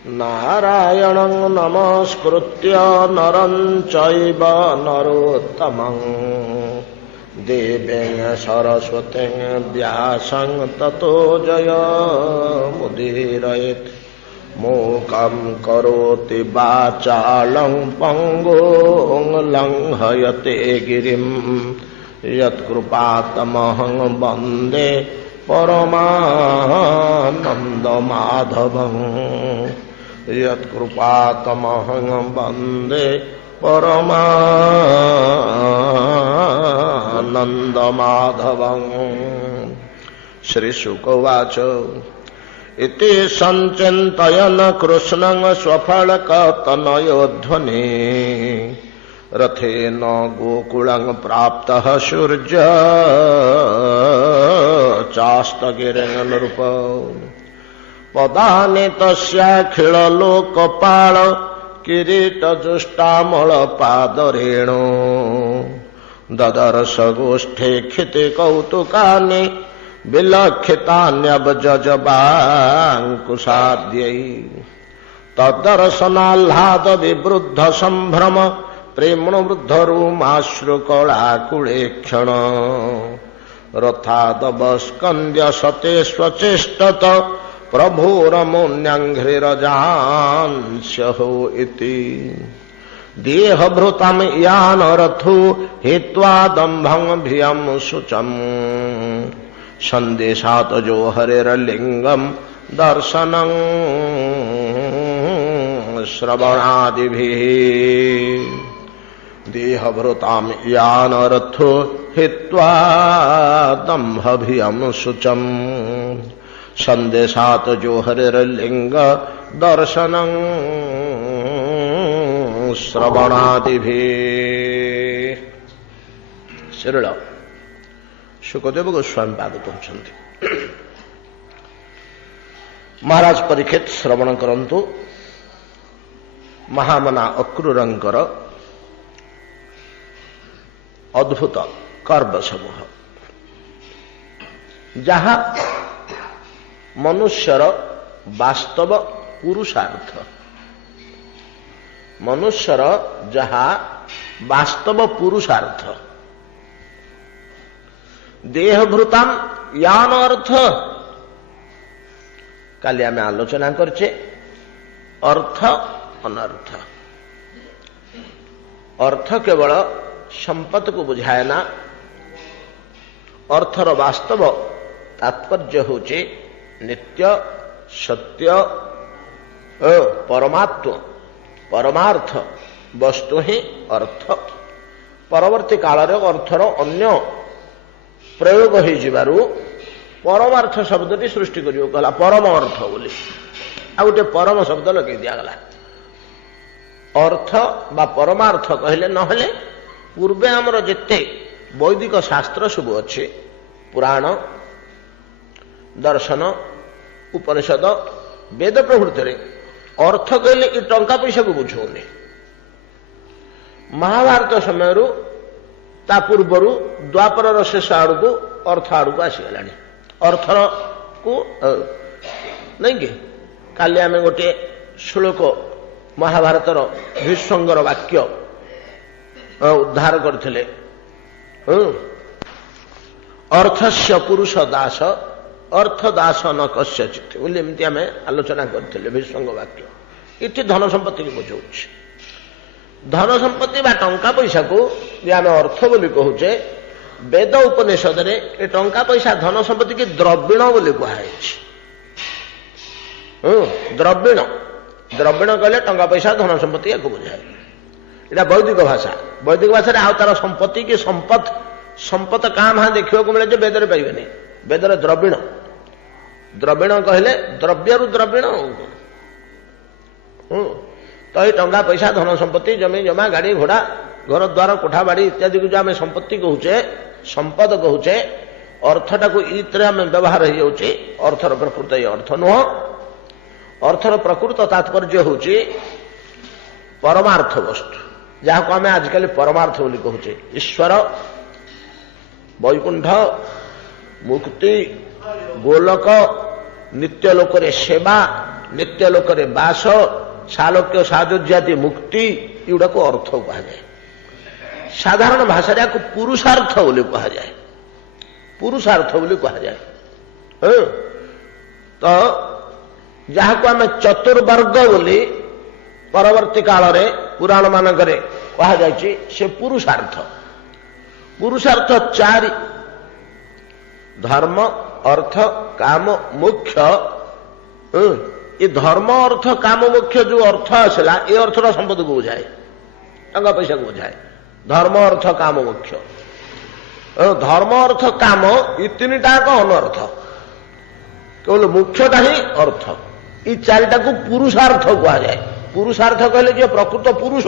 नारायणं नमस्कृत्य नरं चैव नरोत्तमं देवीं सरस्वतीं व्यासं ततो जयमुदीरयेत्। मूकं करोति वाचालं पङ्गुं लङ्घयते गिरिं यत्कृपातमहं वन्दे परमानन्दमाधवं। यत्कृपातमहं वन्दे परमानन्दमाधवं। श्रीशुक उवाच इति सञ्चिन्तयन् कृष्णं स्वफलकतनयोध्वनि रथेन गोकुलं प्राप्तः सूर्य चास्तगिरिं नृप। पदानि तस्याखिललोकपाल किरीटजुष्टामलपादरेणु ददर्श गोष्ठे क्षिति कौतुकानि विलक्षितान्यवजबाङ्कुशाद्यै। तद्दर्शनाह्लाद विवृद्ध सम्भ्रम प्रेम्णवृद्धरूमाश्रुकलाकुले क्षण। रथादवस्कन्द्य सते स्वचेष्टत प्रभुरमुन्यङ्घ्रिरजांस्यहो इति। देहभृतं यानरथो हित्वा दम्भं भियं शुचम् संदेशात् जो हरिर्लिङ्गं दर्शनं श्रवणादिभिः। देहभृतां यानरथो हित्वा दम्भभियं शुचम् संदेशात् जो हरिर्लिङ्ग दर्शनं श्रवणादिभिः। श्रील सुखदेव गोस्वामी पाद कहते महाराज परीक्षित श्रवण करंतु महामना अक्रूरंकर अद्भुत कर्म समूह जहा मनुष्यर वास्तव पुरुषार्थ। मनुष्यर जहा वास्तव पुरुषार्थ देहभृताम यान अर्थ काली आम आलोचना करछे अर्थ अनर्थ। अर्थ केवल संपत्ति को बुझाए ना। अर्थर वास्तव तात्पर्य होचे नित्य सत्य परमात्म परमार्थ वस्तु ही अर्थ। परवर्ती काल अर्थर अन्य प्रयोग हो जिबारु परमार्थ शब्दटी सृष्टि करियो कहला परम अर्थ बोली आ गोटे परम शब्द लगे दियागला। अर्थ बा परमार्थ कहले नहले पूर्वे आमर जेते वैदिक शास्त्र सब अच्छे पुराण दर्शन उपनिषद वेद प्रभृति अर्थ कहले कि टंका पैसा को बुझौनी। महाभारत समय ता पूर्वर द्वापर शेष आड़ को अर्थ आड़ को आसीगला। अर्थर को नहीं कि काली आम गोटे श्लोक महाभारतर भीष्मंगर वाक्य उद्धार करथिले अर्थस्य पुरुष दास अर्थ दास न कस्यचित् बोली एमती आम आलोचना करथिले भीष्मंग वाक्य। इति धन संपत्ति की बुझाउछि। धन संपत्ति बा टंका पैसा को जे आम अर्थ बोली कहूचे वेद उपनिषद रे ए टंका पैसा धन संपत्ति की द्रविण बोली कहुछि। द्रविण द्रविण कहले टंका पैसा धन संपत्ति या बुझाए। इटा वैदिक भाषा। वैदिक भाषा आउ तार संपत्ति की संपत संपत क्या हाँ देखा मिले जो वेदरे पाइबे। वेदर द्रविण द्रविण कहले द्रव्यरु द्रविण। तो ये टंका पैसा धन संपत्ति जमी जमा गाड़ी घोड़ा घर द्वार कोठा बाड़ी इत्यादि को जो आम संपत्ति कहूचे संपद कहूचे अर्थटा को इतरे आम व्यवहार हो जाऊे। अर्थर प्रकृत ये अर्थ नुह। अर्थर प्रकृत तात्पर्य होची परमार्थ वस्तु जहाँ को आम आजिकल परमार्थ बोली कहूचे। ईश्वर वैकुंठ मुक्ति गोलक ନିତ୍ୟ ଲୋକରେ ସେବା, ନିତ୍ୟ ଲୋକରେ ବାସ, ସାଲୋକ୍ୟ ସାଯୋଜ୍ୟାତି ମୁକ୍ତି, ଏଗୁଡାକୁ ଅର୍ଥ କୁହାଯାଏ। ସାଧାରଣ ଭାଷାରେ ଏହାକୁ ପୁରୁଷାର୍ଥ ବୋଲି କୁହାଯାଏ। ପୁରୁଷାର୍ଥ ବୋଲି କୁହାଯାଏ। ତ ଯାହାକୁ ଆମେ ଚତୁର୍ବର୍ଗ ବୋଲି ପରବର୍ତ୍ତୀ କାଳରେ ପୁରାଣ ମାନଙ୍କରେ କୁହାଯାଇଛି, ସେ ପୁରୁଷାର୍ଥ। ପୁରୁଷାର୍ଥ ଚାରି: ଧର୍ମ, ଅର୍ଥ, କାମ, ମୋକ୍ଷ। ଏ ଧର୍ମ, ଅର୍ଥ, କାମ, ମୋକ୍ଷ ଯୋଉ ଅର୍ଥ ଆସିଲା, ଏ ଅର୍ଥଟା ସମ୍ପଦକୁ ବୁଝାଏ, ଟଙ୍କା ପଇସାକୁ ବୁଝାଏ। ଧର୍ମ, ଅର୍ଥ, କାମ, ମୋକ୍ଷ। ଧର୍ମ, ଅର୍ଥ, କାମ, ଏ ତିନିଟା ଏକ ଅନର୍ଥ, କେବଳ ମୁଖ୍ୟଟା ହିଁ ଅର୍ଥ। ଏ ଚାରିଟାକୁ ପୁରୁଷାର୍ଥ କୁହାଯାଏ। ପୁରୁଷାର୍ଥ କହିଲେ ଯିଏ ପ୍ରକୃତ ପୁରୁଷ,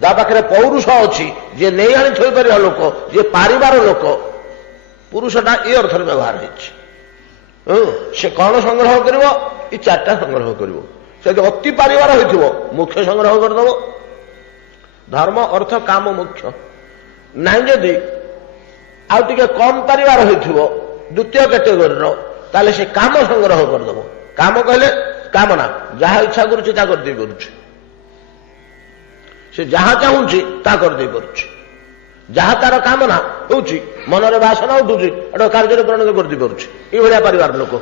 ଯାହା ପାଖରେ ପୌରୁଷ ଅଛି, ଯିଏ ନେଇ ଆଣି ଥୋଇପାରିବା ଲୋକ, ଯିଏ ପାରିବାର ଲୋକ, ପୁରୁଷଟା ଏ ଅର୍ଥରେ ବ୍ୟବହାର ହେଇଛି। ସେ କଣ ସଂଗ୍ରହ କରିବ? ଏ ଚାରିଟା ସଂଗ୍ରହ କରିବ। ସେ ଯଦି ଅତି ପାରିବାର ହୋଇଥିବ, ମୁଖ୍ୟ ସଂଗ୍ରହ କରିଦେବ। ଧର୍ମ, ଅର୍ଥ, କାମ, ମୋକ୍ଷ। ନାହିଁ ଯଦି ଆଉ ଟିକେ କମ୍ ପାରିବାର ହୋଇଥିବ, ଦ୍ୱିତୀୟ କ୍ୟାଟେଗୋରୀର, ତାହେଲେ ସେ କାମ ସଂଗ୍ରହ କରିଦେବ। କାମ କହିଲେ କାମନା, ଯାହା ଇଚ୍ଛା କରୁଛି ତା କରିଦେଇ ପାରୁଛି। ସେ ଯାହା ଚାହୁଁଛି ତା କରିଦେଇ ପାରୁଛି। ଯାହା ତାର କାମନା ହେଉଛି, ମନରେ ବାସନା ଉଠୁଛି, ଏଟା କାର୍ଯ୍ୟରେ ପରିଣତ କରିଦେଇ ପାରୁଛି। ଏଇଭଳିଆ ପାରିବାର ଲୋକ,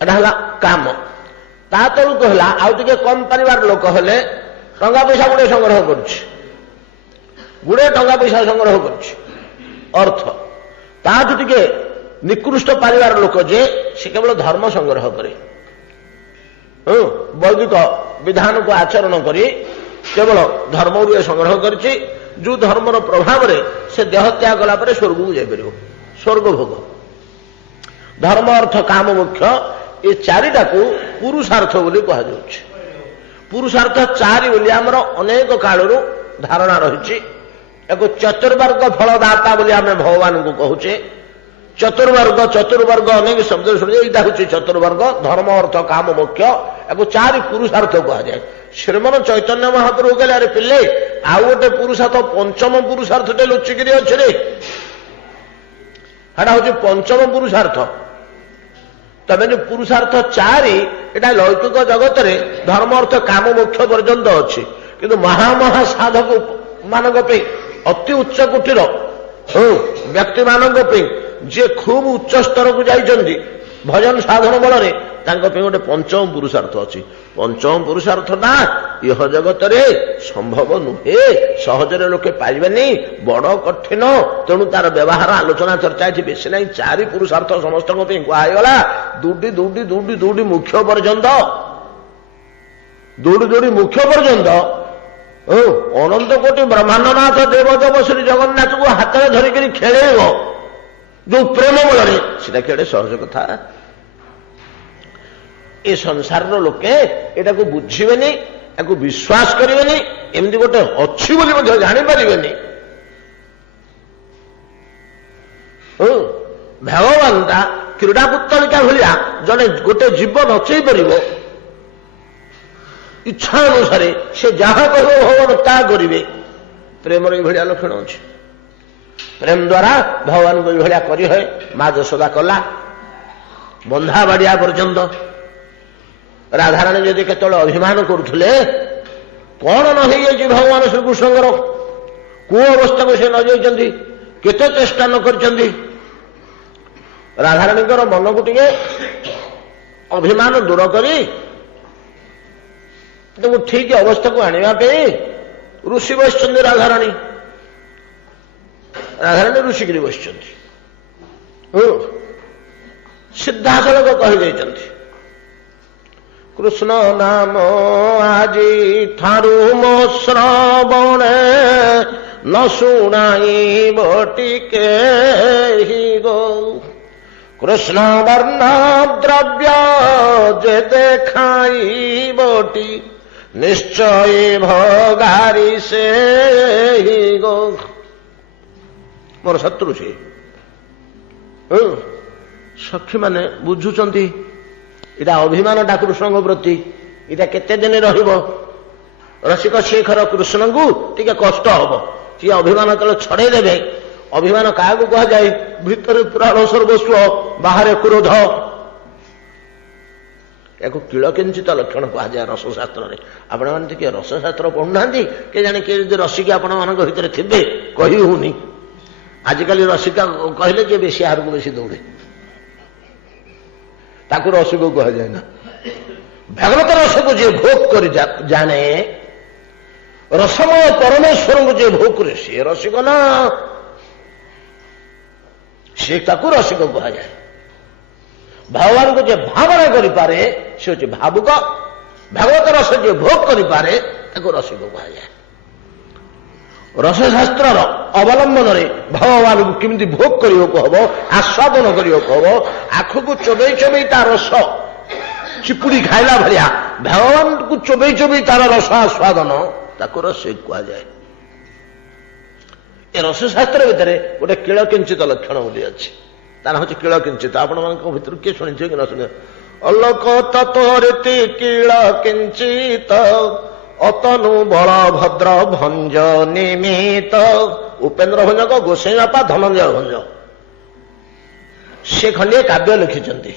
ଏଟା ହେଲା କାମ। ତା ତଳକୁ ହେଲା ଆଉ ଟିକେ କମ୍ ପାରିବାର ଲୋକ ହେଲେ ଟଙ୍କା ପଇସା ଗୁଡେ ସଂଗ୍ରହ କରୁଛି, ଗୁଡେ ଟଙ୍କା ପଇସା ସଂଗ୍ରହ କରୁଛି, ଅର୍ଥ। ତାଠୁ ଟିକେ ନିକୃଷ୍ଟ ପାରିବାର ଲୋକ ଯେ ସେ କେବଳ ଧର୍ମ ସଂଗ୍ରହ କରେ। ବୈଦିକ ବିଧାନକୁ ଆଚରଣ କରି କେବଳ ଧର୍ମ ଗୁଡ଼ିଏ ସଂଗ୍ରହ କରିଛି, ଯୋଉ ଧର୍ମର ପ୍ରଭାବରେ ସେ ଦେହ ତ୍ୟାଗ କଲା ପରେ ସ୍ୱର୍ଗକୁ ଯାଇପାରିବ, ସ୍ୱର୍ଗ ଭୋଗ। ଧର୍ମ, ଅର୍ଥ, କାମ, ମୋକ୍ଷ, ଏ ଚାରିଟାକୁ ପୁରୁଷାର୍ଥ ବୋଲି କୁହାଯାଉଛି। ପୁରୁଷାର୍ଥ ଚାରି ବୋଲି ଆମର ଅନେକ କାଳରୁ ଧାରଣା ରହିଛି। ଏହାକୁ ଚତୁର୍ବର୍ଗ ଫଳଦାତା ବୋଲି ଆମେ ଭଗବାନଙ୍କୁ କହୁଛେ। ଚତୁର୍ବର୍ଗ, ଚତୁର୍ବର୍ଗ ଅନେକ ଶବ୍ଦ ଶୁଣିଛେ, ଏଇଟା ହେଉଛି ଚତୁର୍ବର୍ଗ। ଧର୍ମ, ଅର୍ଥ, କାମ, ମୋକ୍ଷ, ଏହାକୁ ଚାରି ପୁରୁଷାର୍ଥ କୁହାଯାଏ। ଶ୍ରୀମନ ଚୈତନ୍ୟ ମହାପ୍ରଭୁ କହିଲେ, ଆରେ ପିଲେ, ଆଉ ଗୋଟେ ପୁରୁଷାର୍ଥ, ପଞ୍ଚମ ପୁରୁଷାର୍ଥଟେ ଲୁଚିକିରି ଅଛି ରେ, ସେଟା ହଉଛି ପଞ୍ଚମ ପୁରୁଷାର୍ଥ। ତମେ ଯୋଉ ପୁରୁଷାର୍ଥ ଚାରି, ଏଟା ଲୌକିକ ଜଗତରେ ଧର୍ମ, ଅର୍ଥ, କାମ, ମୋକ୍ଷ ପର୍ଯ୍ୟନ୍ତ ଅଛି। କିନ୍ତୁ ମହାମହା ସାଧକ ମାନଙ୍କ ପାଇଁ, ଅତି ଉଚ୍ଚ କୋଟିର ବ୍ୟକ୍ତିମାନଙ୍କ ପାଇଁ, ଯିଏ ଖୁବ୍ ଉଚ୍ଚ ସ୍ତରକୁ ଯାଇଛନ୍ତି ଭଜନ ସାଧନ ବଳରେ, ତାଙ୍କ ପାଇଁ ଗୋଟେ ପଞ୍ଚମ ପୁରୁଷାର୍ଥ ଅଛି। ପଞ୍ଚମ ପୁରୁଷାର୍ଥଟା ଇହ ଜଗତରେ ସମ୍ଭବ ନୁହେଁ, ସହଜରେ ଲୋକେ ପାଇବେନି, ବଡ କଠିନ। ତେଣୁ ତାର ବ୍ୟବହାର, ଆଲୋଚନା, ଚର୍ଚ୍ଚା ଏଠି ବେଶୀ ନାହିଁ। ଚାରି ପୁରୁଷାର୍ଥ ସମସ୍ତଙ୍କ ପାଇଁ କୁହାହେଇଗଲା। ଦୁଇଟି ଦୁଇଟି ଦୁଇଟି ଦୁଇଟି ମୁଖ୍ୟ ପର୍ଯ୍ୟନ୍ତ, ଦୁଇଟି ଦୁଇଟି ମୁଖ୍ୟ ପର୍ଯ୍ୟନ୍ତ ଅନନ୍ତ କୋଟି ବ୍ରହ୍ମାଣ୍ଡନାଥ ଦେବଦେବ ଶ୍ରୀ ଜଗନ୍ନାଥଙ୍କୁ ହାତରେ ଧରିକିରି ଖେଳେଇବ ଯୋଉ ପ୍ରେମ ବଳରେ, ସେଟା କେଡ଼େ ସହଜ କଥା। ଏ ସଂସାରର ଲୋକେ ଏଟାକୁ ବୁଝିବେନି, ଏହାକୁ ବିଶ୍ୱାସ କରିବେନି, ଏମିତି ଗୋଟେ ଅଛି ବୋଲି ମଧ୍ୟ ଜାଣିପାରିବେନି। ଭଗବାନଟା କ୍ରୀଡ଼ା ପୁତ୍ତଳିକା ଭଳିଆ ଜଣେ ଗୋଟେ ଜୀବ ନଚେଇ ପାରିବ। ଇଚ୍ଛା ଅନୁସାରେ ସେ ଯାହା କହିବ ଭଗବାନ ତାହା କରିବେ। ପ୍ରେମର ଏଇଭଳିଆ ଲକ୍ଷଣ ଅଛି। ପ୍ରେମ ଦ୍ୱାରା ଭଗବାନଙ୍କୁ ଏଇଭଳିଆ କରିହୁଏ। ମା ଯଶୋଦା କଲା, ବନ୍ଧା ବାଡ଼ିଆ ପର୍ଯ୍ୟନ୍ତ। ରାଧାରାଣୀ ଯଦି କେତେବେଳେ ଅଭିମାନ କରୁଥିଲେ, କଣ ନ ହେଇଯାଇଛି ଭଗବାନ ଶ୍ରୀକୃଷ୍ଣଙ୍କର, କୋଉ ଅବସ୍ଥାକୁ ସେ ନ ଯାଇଛନ୍ତି, କେତେ ଚେଷ୍ଟା ନ କରିଛନ୍ତି। ରାଧାରାଣୀଙ୍କର ମନକୁ ଟିକେ ଅଭିମାନ ଦୂର କରି ତାଙ୍କୁ ଠିକ ଅବସ୍ଥାକୁ ଆଣିବା ପାଇଁ ଋଷି ବସିଛନ୍ତି। ରାଧାରାଣୀ ଋଷିକିରି ବସିଛନ୍ତି। ସିଦ୍ଧାସଳକ କହିଯାଇଛନ୍ତି, କୃଷ୍ଣ ନାମ ଆଜି ଠାରୁ ମୋ ଶ୍ରବଣେ, ନ ଶୁଣାଇବ ଟିକେ ଗೋ। କୃଷ୍ଣ ବର୍ଣ୍ଣ ଦ୍ରବ୍ୟ ଯେ ଦେଖାଇବଟି, ନିଶ୍ଚୟ ଭଗାରି ସେ ଗೋ। ମୋର ଶତ୍ରୁ ସେ। ସଖୀମାନେ ବୁଝୁଛନ୍ତି ଏଇଟା ଅଭିମାନଟା କୃଷ୍ଣଙ୍କ ପ୍ରତି, ଏଇଟା କେତେ ଦିନ ରହିବ। ରସିକ ଶେଖର କୃଷ୍ଣଙ୍କୁ ଟିକେ କଷ୍ଟ ହବ, ସିଏ ଅଭିମାନ ତଳେ ଛଡେଇ ଦେବେ। ଅଭିମାନ କାହାକୁ କୁହାଯାଏ? ଭିତରେ ପୁରା ସର୍ବସ୍ୱ, ବାହାରେ କ୍ରୋଧ। ୟାକୁ କିଳକିଞ୍ଚିତ ଲକ୍ଷଣ କୁହାଯାଏ ରସଶାସ୍ତ୍ରରେ। ଆପଣମାନେ ଟିକେ ରସଶାସ୍ତ୍ର ପଢୁନାହାନ୍ତି, କେଜାଣି କିଏ ଯଦି ରସିକା ଆପଣମାନଙ୍କ ଭିତରେ ଥିବେ କହି ହଉନି। ଆଜିକାଲି ରସିକା କହିଲେ ଯେ ବେଶୀ ଆହାରକୁ ବେଶୀ ଦୌଡେ, ତାକୁ ରସିକ କୁହାଯାଏ ନା। ଭାଗବତ ରସକୁ ଯିଏ ଭୋଗ କରି ଜାଣେ, ରସମୟ ପରମେଶ୍ୱରଙ୍କୁ ଯିଏ ଭୋଗ କରେ, ସିଏ ରସିକ ନା, ସିଏ ତାକୁ ରସିକ କୁହାଯାଏ। ଭଗବାନଙ୍କୁ ଯିଏ ଭାବନା କରିପାରେ ସେ ହଉଛି ଭାବୁକ। ଭାଗବତ ରସ ଯିଏ ଭୋଗ କରିପାରେ ତାକୁ ରସିକ କୁହାଯାଏ। ରସଶାସ୍ତ୍ରର ଅବଲମ୍ବନରେ ଭଗବାନଙ୍କୁ କେମିତି ଭୋଗ କରିବାକୁ ହବ, ଆସ୍ୱାଦନ କରିବାକୁ ହବ, ଆଖୁକୁ ଚୋବେଇ ଚୋବେଇ ତା ରସ ଚିପୁଡ଼ି ଖାଇଲା ଭଳିଆ ଭଗବାନଙ୍କୁ ଚୋବେଇ ଚୋବେଇ ତାର ରସ ଆସ୍ୱାଦନ, ତାକୁ ରସିକ କୁହାଯାଏ। ଏ ରସଶାସ୍ତ୍ର ଭିତରେ ଗୋଟେ କିଳକିଞ୍ଚିତ ଲକ୍ଷଣ ବୋଲି ଅଛି, ତାର ହଉଛି କିଳକିଞ୍ଚିତ। ଆପଣମାନଙ୍କ ଭିତରୁ କିଏ ଶୁଣିଥିବେ କି ନ ଶୁଣିଥିବେ? ଅଲୋକ ତତୋରିତି କିଳକିଞ୍ଚିତ ଅତନୁ ବଳଭଦ୍ର ଭଞ୍ଜ ନିମିତ। ଉପେନ୍ଦ୍ର ଭଞ୍ଜଙ୍କ ଗୋସାଇଁ ବାପା ଧନଞ୍ଜୟ ଭଞ୍ଜ ସେ ଖଣ୍ଡିଏ କାବ୍ୟ ଲେଖିଛନ୍ତି।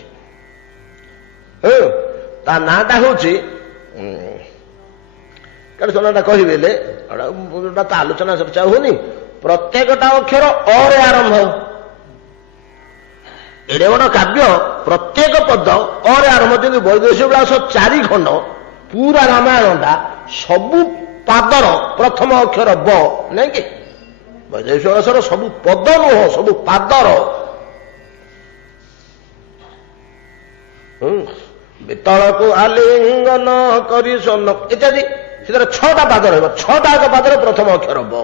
ତା ନାଁଟା ହଉଛି ନାଁଟା କହିବେ ତ ଆଲୋଚନା ଚର୍ଚ୍ଚା ହଉନି। ପ୍ରତ୍ୟେକଟା ଅକ୍ଷର ଅରେ ଆରମ୍ଭ। ଏଡେ ବଡ କାବ୍ୟ, ପ୍ରତ୍ୟେକ ପଦ ଅରେ ଆରମ୍ଭ। ଯେମିତି ବୈଦେଶିକ ବିଳାସ 4 ଖଣ୍ଡ, ପୁରା ରାମାୟଣଟା ସବୁ ପାଦର ପ୍ରଥମ ଅକ୍ଷର ବ, ନାଇଁ କି? ବୈଦେଶିକ ବିଳାସର ସବୁ ପଦ ନୁହଁ, ସବୁ ପାଦର। ବିତଳକୁ ଆଲିଙ୍ଗନ କରି ସନ ଇତ୍ୟାଦି, ସେଥିରେ 6ଟା ପାଦ ରହିବ। 6ଟା ପାଦରେ ପ୍ରଥମ ଅକ୍ଷର ବ।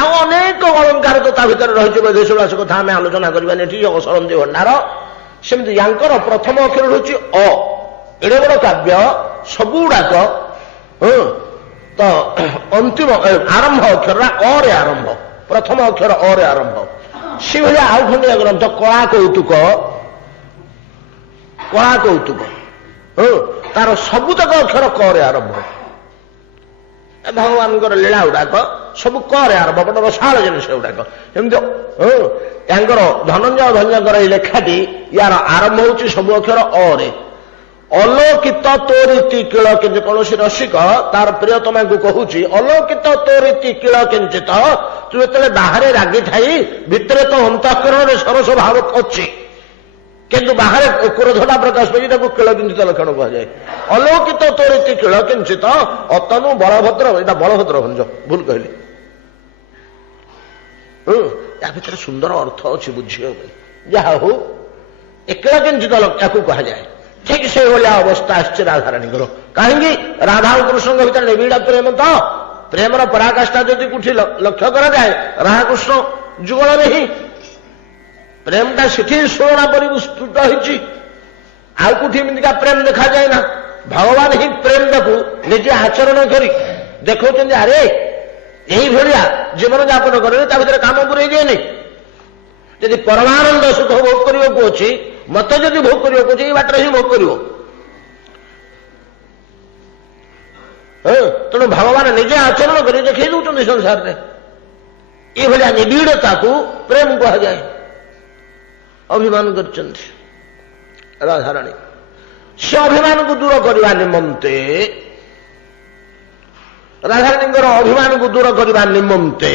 ଆଉ ଅନେକ ଅଳଙ୍କାର ତ ତା ଭିତରେ ରହିଛି। ବୈଦେଶିକ ବିଳାସ କଥା ଆମେ ଆଲୋଚନା କରିବାନି, ଏଠି ଅସରନ୍ତି ଭଣ୍ଡାର। ସେମିତି ୟାଙ୍କର ପ୍ରଥମ ଅକ୍ଷର ହେଉଛି ଅ। ଏଡେ ବଡ କାବ୍ୟ ସବୁଗୁଡାକ ତ ଅନ୍ତିମ ଆରମ୍ଭ ଅକ୍ଷରଟା ଅରେ ଆରମ୍ଭ, ପ୍ରଥମ ଅକ୍ଷର ଅରେ ଆରମ୍ଭ। ସେଭଳିଆ ଆଉ ଖଣ୍ଡିଆ ଗ୍ରନ୍ଥ କଳା କୌତୁକ, କଳା କୌତୁକ ତାର ସବୁତକ ଅକ୍ଷର କରେ ଆରମ୍ଭ। ଭଗବାନଙ୍କର ଲୀଳା ଗୁଡାକ ସବୁ କରେ ଆରମ୍ଭ, ବଡ ରସାଳ ଜିନିଷ ଗୁଡାକ। ଏମିତି ତାଙ୍କର ଧନଞ୍ଜୟ ଭଞ୍ଜଙ୍କର ଏଇ ଲେଖାଟି, ୟାର ଆରମ୍ଭ ହଉଛି ସବୁ ଅକ୍ଷର ଅରେ। ଅଲୋକିତ ତୋରିତି କିଳକିଞ୍ଚିତ। କୌଣସି ରସିକ ତାର ପ୍ରିୟତମାକୁ କହୁଛି, ଅଲୋକିତ ତୋରିତି କିଳକିଞ୍ଚିତ। ତୁ ଯେତେବେଳେ ବାହାରେ ରାଗିଥାଇ, ଭିତରେ ତ ଅନ୍ତଃକରଣରେ ସରସ ଭାବ ଅଛି, କିନ୍ତୁ ବାହାରେ କ୍ରୋଧଟା ପ୍ରକାଶ ପାଇଛି, ତାକୁ କିଳକିଞ୍ଚିତ ଲକ୍ଷଣ କୁହାଯାଏ। ଅଲୋକିତ ତୋରିତି କିଳକିଞ୍ଚିତ ଅତନୁ ବଳଭଦ୍ର। ଏଇଟା ବଳଭଦ୍ର ଭଞ୍ଜ, ଭୁଲ କହିଲି। ୟା ଭିତରେ ସୁନ୍ଦର ଅର୍ଥ ଅଛି, ବୁଝିବ। ଯାହା ହଉ, ଏ କିଳକିଞ୍ଚିତ ୟାକୁ କୁହାଯାଏ। ଠିକ ସେଇଭଳିଆ ଅବସ୍ଥା ଆସିଛି ରାଧାରାଣୀଙ୍କର। କାହିଁକି? ରାଧା ଓ କୃଷ୍ଣଙ୍କ ଭିତରେ ନିବିଡ଼ ପ୍ରେମ। ତ ପ୍ରେମର ପରାକାଷ୍ଠା ଯଦି କୋଉଠି ଲକ୍ଷ୍ୟ କରାଯାଏ, ରାଧାକୃଷ୍ଣ ଯୁଗଳରେ ହିଁ ପ୍ରେମଟା ସେଠି ସୁରଣା ପରି ସ୍ଫୁଟ ହେଇଛି। ଆଉ କୋଉଠି ଏମିତିକା ପ୍ରେମ ଦେଖାଯାଏ ନା। ଭଗବାନ ହିଁ ପ୍ରେମଟାକୁ ନିଜେ ଆଚରଣ କରି ଦେଖାଉଛନ୍ତି। ଆରେ ଏଇଭଳିଆ ଜୀବନଯାପନ କରିବେ, ତା ଭିତରେ କାମ ପୁରେଇ ଦିଏନି। ଯଦି ପରମାନନ୍ଦ ସୁଖ ଭୋଗ କରିବାକୁ ଅଛି, ମତେ ଯଦି ଭୋଗ କରିବାକୁ ଅଛି, ଏଇ ବାଟରେ ହିଁ ଭୋଗ କରିବ। ତେଣୁ ଭଗବାନ ନିଜେ ଆଚରଣ କରି ଦେଖେଇ ଦଉଛନ୍ତି ସଂସାରରେ। ଏଇଭଳିଆ ନିବିଡ଼ତାକୁ ପ୍ରେମ କୁହାଯାଏ। ଅଭିମାନ କରିଛନ୍ତି ରାଧାରାଣୀ। ସେ ଅଭିମାନକୁ ଦୂର କରିବା ନିମନ୍ତେ, ରାଧାରାଣୀଙ୍କର ଅଭିମାନକୁ ଦୂର କରିବା ନିମନ୍ତେ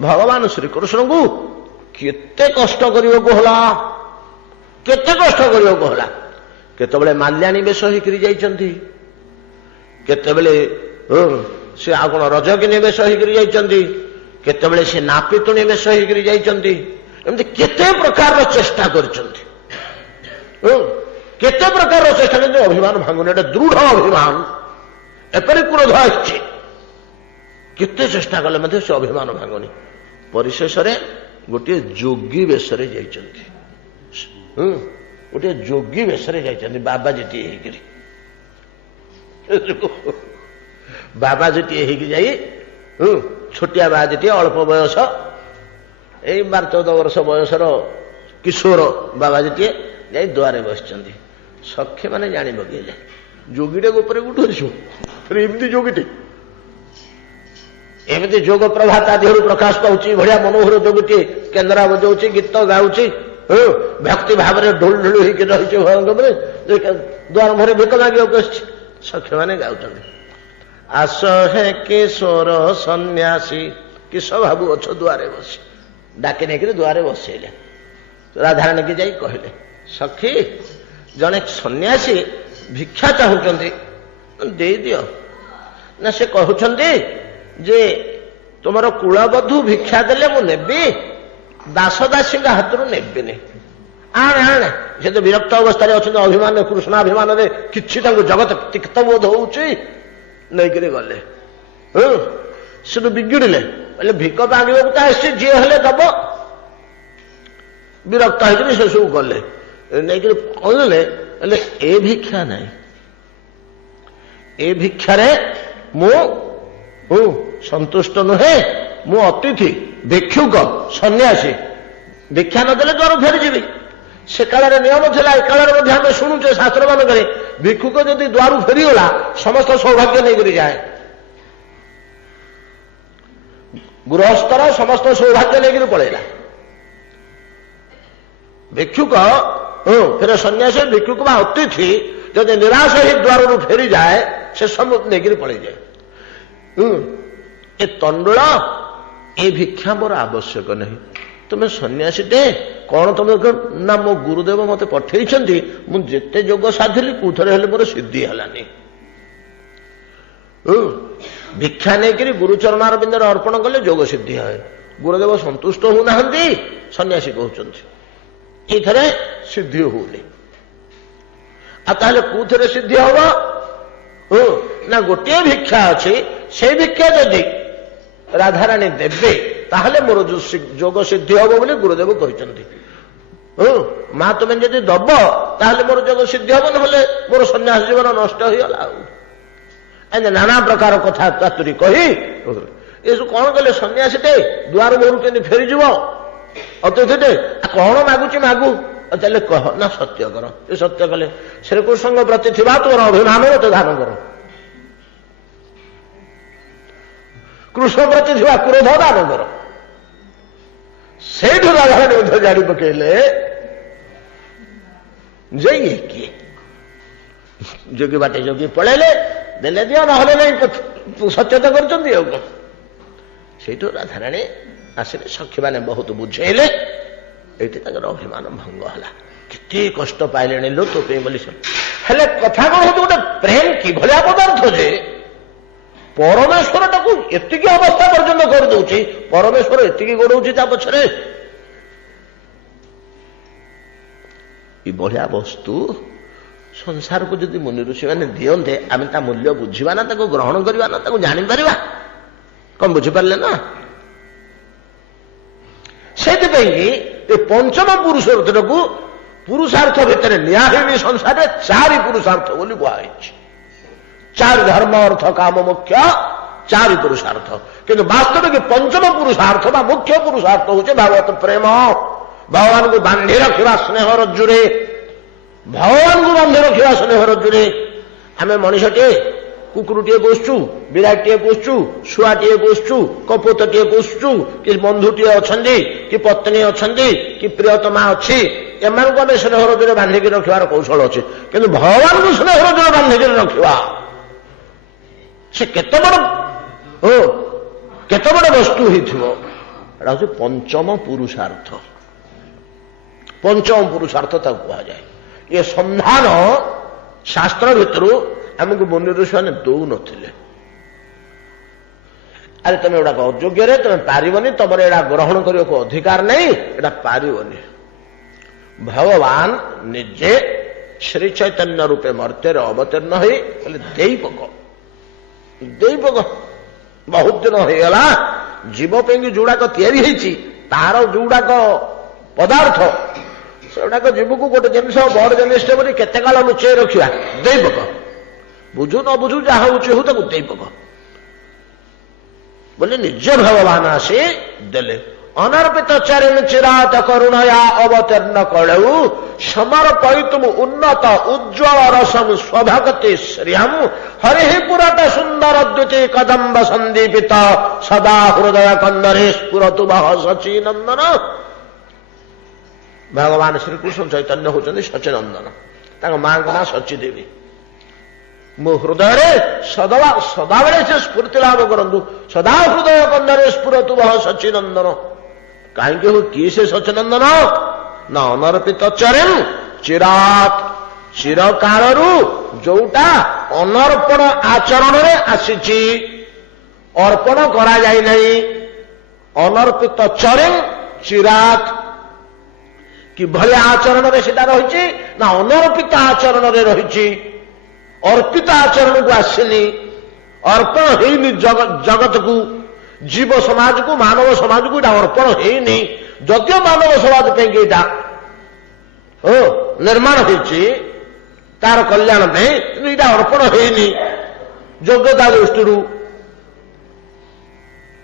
ଭଗବାନ ଶ୍ରୀକୃଷ୍ଣଙ୍କୁ କେତେ କଷ୍ଟ କରିବାକୁ ହେଲା, କେତେ କଷ୍ଟ କରିବାକୁ ହେଲା। କେତେବେଳେ ମାଲ୍ୟାଣୀ ବେଶ ହେଇକରି ଯାଇଛନ୍ତି, କେତେବେଳେ ସେ ଆଉ କଣ ରଜକିନୀ ବେଶ ହେଇକରି ଯାଇଛନ୍ତି, କେତେବେଳେ ସେ ନାପିତୁଣୀ ବେଶ ହେଇକରି ଯାଇଛନ୍ତି। ଏମିତି କେତେ ପ୍ରକାରର ଚେଷ୍ଟା କରିଛନ୍ତି, କେତେ ପ୍ରକାରର ଚେଷ୍ଟା। କିନ୍ତୁ ଅଭିମାନ ଭାଙ୍ଗୁନି। ଏଟା ଦୃଢ ଅଭିମାନ, ଏପରି କ୍ରୋଧ ଆସିଛି, କେତେ ଚେଷ୍ଟା କଲେ ମଧ୍ୟ ସେ ଅଭିମାନ ଭାଙ୍ଗୁନି। ପରିଶେଷରେ ଗୋଟିଏ ଯୋଗୀ ବେଶରେ ଯାଇଛନ୍ତି। ଗୋଟିଏ ଯୋଗୀ ବେଶରେ ଯାଇଛନ୍ତି, ବାବାଜୀଟିଏ ହେଇକିରି। ବାବାଜୀଟିଏ ହେଇକି ଯାଇ, ଛୋଟିଆ ବାବାଜୀଟିଏ, ଅଳ୍ପ ବୟସ, ଏଇ 12-14 ବର୍ଷ ବୟସର କିଶୋର ବାବାଜୀଟିଏ ଯାଇ ଦୁଆରେ ବସିଛନ୍ତି। ସଖୀ ମାନେ ଜାଣି ପକେଇଲେ ଯୋଗୀଟେ ଉପରେ କୋଉଠି ଅଛୁ, ଏମିତି ଯୋଗୀଟେ। एमती जोग प्रभा ता देहरु प्रकाश पाउछि बढ़िया मनोहर जोगटी केन्द्रा बजाउछि गीत गाउछि भक्ति भाव में ढोल ढोल होकर रही द्वार मुहरे भिक मागे सखी मैंने गाँव आस है किशोर सन्यासी किश बाबू अछ दुआरे बस डाकी नहीं दुआरे बसैले राधाराणी की जाई कहले सखी जड़े सन्यासी भिक्षा चाहते दे दियो ना से कहते जे तुम कुलबधू भिक्षा देले मु नेबी दासदासी हाथ नेबिनी आने आने से तो विरक्त अवस्था अच्छा अभिमान कृष्णाभिमान कि जगत तिक्तबोध होकर गले से बिगिड़े बोले भिक मांगे सी जी हेले दब विरक्त होकर से सब गले नहीं कहले ए भिक्षा नहीं ए भिक्षार मु संतुष्ट नुहे मु अतिथि भिक्षुक सन्यासी भिक्षा नदेले द्वार फेरी जी से काल नियम था ए काल आम शुणुचे शास्त्र मानक भिक्षुक जदि द्वार फेरीगला समस्त सौभाग्य नहीं जाए गृहस्थर समस्त सौभाग्य नहीं पलैला भिक्षुक फिर सन्यासी भिक्षुक अतिथि जदि निराश ही द्वार फेरी जाए से सब नहीं पलि जाए ए तंडुल ए भिक्षा मोर आवश्यक नहीं तुम सन्यासीटे कौन तुम ना मो गुरुदेव मत पठे मुझे जोग साधिली कौथरे मोर सिद्धि है भिक्षा नहीं गुरुचरणारविंद अर्पण कले जोग सिद्धि है गुरुदेव संतुष्ट होना सन्यासी कहते ये सिद्धि होनी कौथरे सिद्धि हम ना गोटे भिक्षा अच्छी से भिक्षा जदि राधाराणी देवे ताहले मोर जोग सिद्धि हम बोली गुरुदेव कहते माँ तुम्हें जदि दब ताहले मोर जोग सिद्धि हम ना मोर सन्यास जीवन नष्ट हो नाना प्रकार कथा चातुरी कही ये सब कौन कले सन्यासीटे द्वार मोरू के फेरीज अतिथिटे कौन मागुची मागु चले कह ना सत्य कर ये सत्य कले श्रीकृष्ण प्रति थी तुम अभिमान मत दान कर कृष्ण प्रति थी क्रोध दान कर से राधाराणी जाड़ी पकेले जे ये किए जोगी बाटे जोगी पलैले देले दियो ना नहीं सत्यता कर राधाराणी आसिले सखी मैंने बहुत बुझेले ये अभिमान भंग है कितने कष्ट पाइले लो तो बोली हेले कथा कौन हो गोटे प्रेम कि भलिया पदार्थ जे परमेश्वर टाकू एतिकी अवस्था पर्यंत कर दौची परमेश्वर एतिकी गोड़ौची पछरे बढ़िया वस्तु संसार को जदि मुनि ऋषि मैंने दियंते आम ता मूल्य बुझा ना ग्रहण करवा ना जापर कौन बुझिपारे ना से पंचम पुरुषार्थ को पुरुषार्थ भितर नियाहिनी संसार चारि पुरुषार्थ बोली कहुई चार धर्म अर्थ काम मुख्य चारि पुरुषार्थ किंतु वास्तविक पंचम पुरुषार्थ बा मुख्य पुरुषार्थ होचे भागवत प्रेम भगवान को बांधि रखा स्नेह रज्जुरे भगवान को बांधि रखा स्नेह रज्जुरे आम मनीषटे कुकुरटीए पोषु बिराटीए पोषु शुआटीए पोषु कपोतटीए पोषु कि बंधुटीए अच्छा कि पत्नी अच्छा कि प्रियतमा अच्छी एम आम स्नेह रज्जुरे बांधिक रखार कौशल अच्छे कि भगवान को स्नेह रज्जुरे बांधिक रखा से केते बड़ वस्तु हो पंचम पुरुषार्थ पंचम पुरुषार्थ कह जाए ये संधान शास्त्र भितर आमको मुनि ऋषि मैंने दौ नथिले अरे तुम एुटा अयोग्य रे तुम पारबनी तुम एड़ा ग्रहण करने को अधिकार नहीं एटा पारबनी भगवान निजे श्री चैतन्य रूपे मर्त्य अवतीर्ण हो देपक बहुत दिन होगला जीवपी जोड़ाक या तार जोड़ाक पदार्थ से गुड़ाक जीव को गोटे जिन बड़ जिनिस बोली केते काल लुचे रखा देपक बुझु न बुझु जहाँ उचे हो देपक बोले निज भगवान आसे देले अनर्पित चरण चिरात करुणया अवतीर्ण कलऊ समर्पयितुम उन्नत उज्ज्वल रसम स्वभगति श्रियम हरि पुरत सुंदर द्युति कदम्ब संदीपित सदा हृदय कंदरे स्फुरतु बह सचिनंदन। भगवान श्रीकृष्ण चैतन्य होचंदी सचिनंदन मां ना सची देवी मो हृदय सदाबले से स्फूर्ति लाभ करूँ सदा हृदय कंदरे स्फुरतु बह सचिनंदन। कहीं हो किए से सचिनंदन ना अनर्पित चरण चिरात चिर कालू जोटा अनर्पण आचरण रे आसीची अर्पण करा जाई नहीं अनर्पित चरण चिरात कि भले आचरण रे सेटा रही ना अनर्पित आचरण रे रही अर्पित आचरण को आसनी अर्पण होनी जगत को जीव समाज को मानव समाज को अर्पण होनी जदिव मानव समाज पे निर्माण होती तार कल्याण में यहाँ अर्पण होनी योग्यता दृष्टि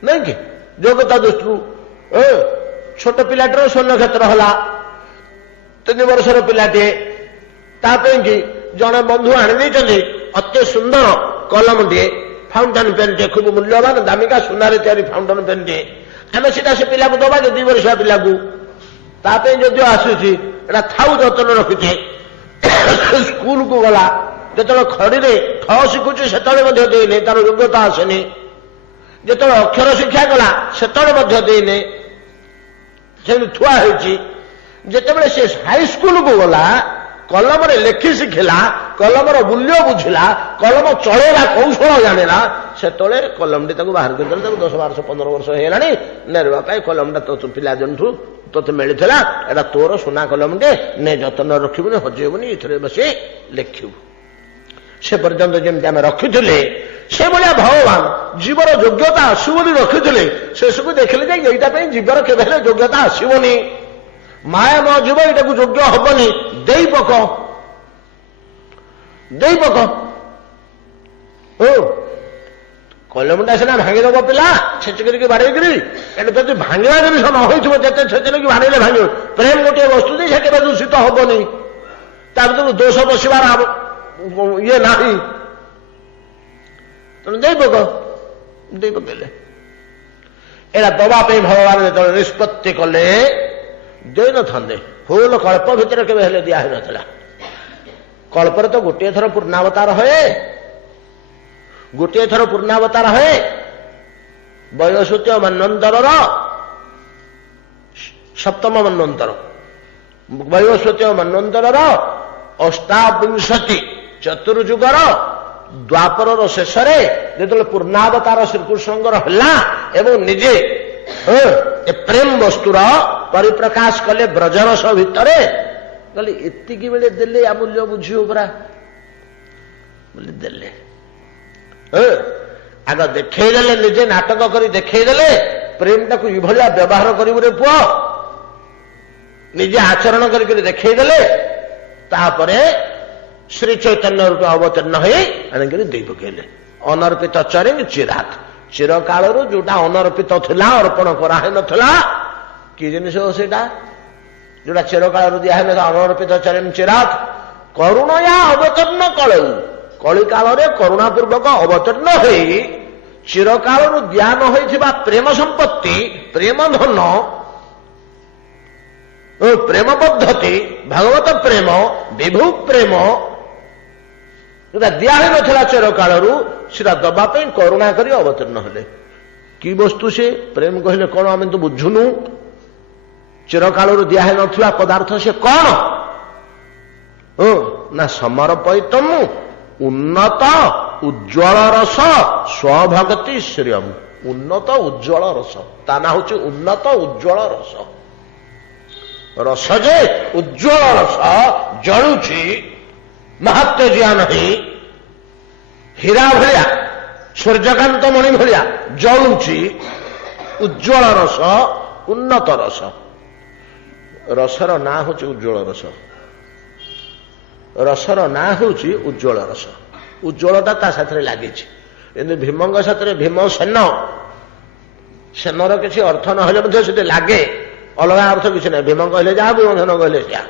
नहीं कि योग्यता दृष्टि छोट पिलाटर स्वर्ण क्षेत्र है 3 वर्षर पिलाटे कि जड़े बंधु आनी अति सुंदर कलम टे फाउंटेन पेन टे खूब मूल्यवान दामिका सुनारे तैयारी फाउंटेन पेन टे आम सीटा से पिला को दबा 2 वर्षिया पिला को जदि आसूसी एटा थाऊ जतन रखीचे स्कूल को गला जो खड़ी ठ शिखुची से देने तार योग्यता आसेनी जो अक्षर शिक्षा गला से देने से थुआ होते से हाईस्कूल को गला कलम रे लेखि शिखिला कलमर मूल्य बुझिला कलम चलेला कौशल जानेला से कलम टी बाहर कर 10 12 15 वर्ष होगा नेरवा कलम टा तो पिला जन तोते मिलता एटा तोर सुना कलम टे ने जतन रखबुनि हजेबुनि इथरे बसे लिखिबु से पर्यंत जमी आम रखी से भाया भगवान जीवर योग्यता आसुबोली रखी से सब देखले जाइए जीवर केवे योग्यता आसबनी माया न जीव यहाँ योग्य हबनी दे पक कलमटा सीना भांगीदेव पिला छेचिक बाड़ेकरी जब भांगा जिन न होते छेचिक भांगे भांग प्रेम गोटे वस्तु से केवे दूषित हबनी भर दोष बसबार ये ना दे पकड़े एरा दवाई भगवान जो निष्पत्ति कले दे न था फूल कल्प भितर के दिया ना कल्पर तो गोटे थर पूर्णावतार है गोटे थर पूर्णावतार है वयोसुत्य मन्वंतर 7म मन्वंतर वयोसुत्य मन्वंतर 28 चतुर्जुगर द्वापर शेष जो पूर्णावतार श्रीकृष्ण है निजे प्रेम वस्तुर परिप्रकाश कले ब्रजरस भितर कहले एतिकी बेले देले अमूल्य बुझियो परा बोले देले आग देखदेले निजे नाटक करी देखदेले प्रेम टाक इभलिया व्यवहार करू रे पुओ निजे आचरण करके देखदेले तापरे श्री चैतन्य रूप अवतीर्ण हो आनिक दे पकेले अनर्पित चरण चिरात चिर कालू जोटा अनर्पित थिला अर्पण कराहे नथिला कि जिनिस सेटा जोटा चिर कालू दिया अनर्पित चरण चिरात करुणया अवतीर्ण कलऊ कली काल करुणा पूर्वक अवतीर्ण हो चिर कालू दिया न होइथिबा प्रेम संपत्ति प्रेम धन प्रेम पद्धति भगवत प्रेम विभु प्रेम दिया ना चिर कालू सीधा दवाई करुणा कर अवतीर्ण हेले कि वस्तु से प्रेम कहले कौन आम तो बुझुनु चिर कालू दिया ना पदार्थ से कौन ना समर्पयितम उन्नत उज्ज्वल रस स्वभगति श्रियम उन्नत उज्ज्वल रस ता ना हूँ उन्नत उज्ज्वल रस रस जे उज्ज्वल रस जलुची महत्व जिया नहीं हीरा भलिया सूर्यकांत मणि भलिया जलुची उज्ज्वल रस उन्नत रस रसर ना हूँ उज्ज्वल रस रसर ना हूँ उज्ज्वल रस उज्ज्वलता ता साथ लगी भीम साथ भीम सेन ସେନର କିଛି ଅର୍ଥ ନହେଲେ ମଧ୍ୟ ସେଠି ଲାଗେ, ଅଲଗା ଅର୍ଥ କିଛି ନାହିଁ। ଭୀମ କହିଲେ ଯାହା, ବିମୋଚନ କହିଲେ ସେୟା।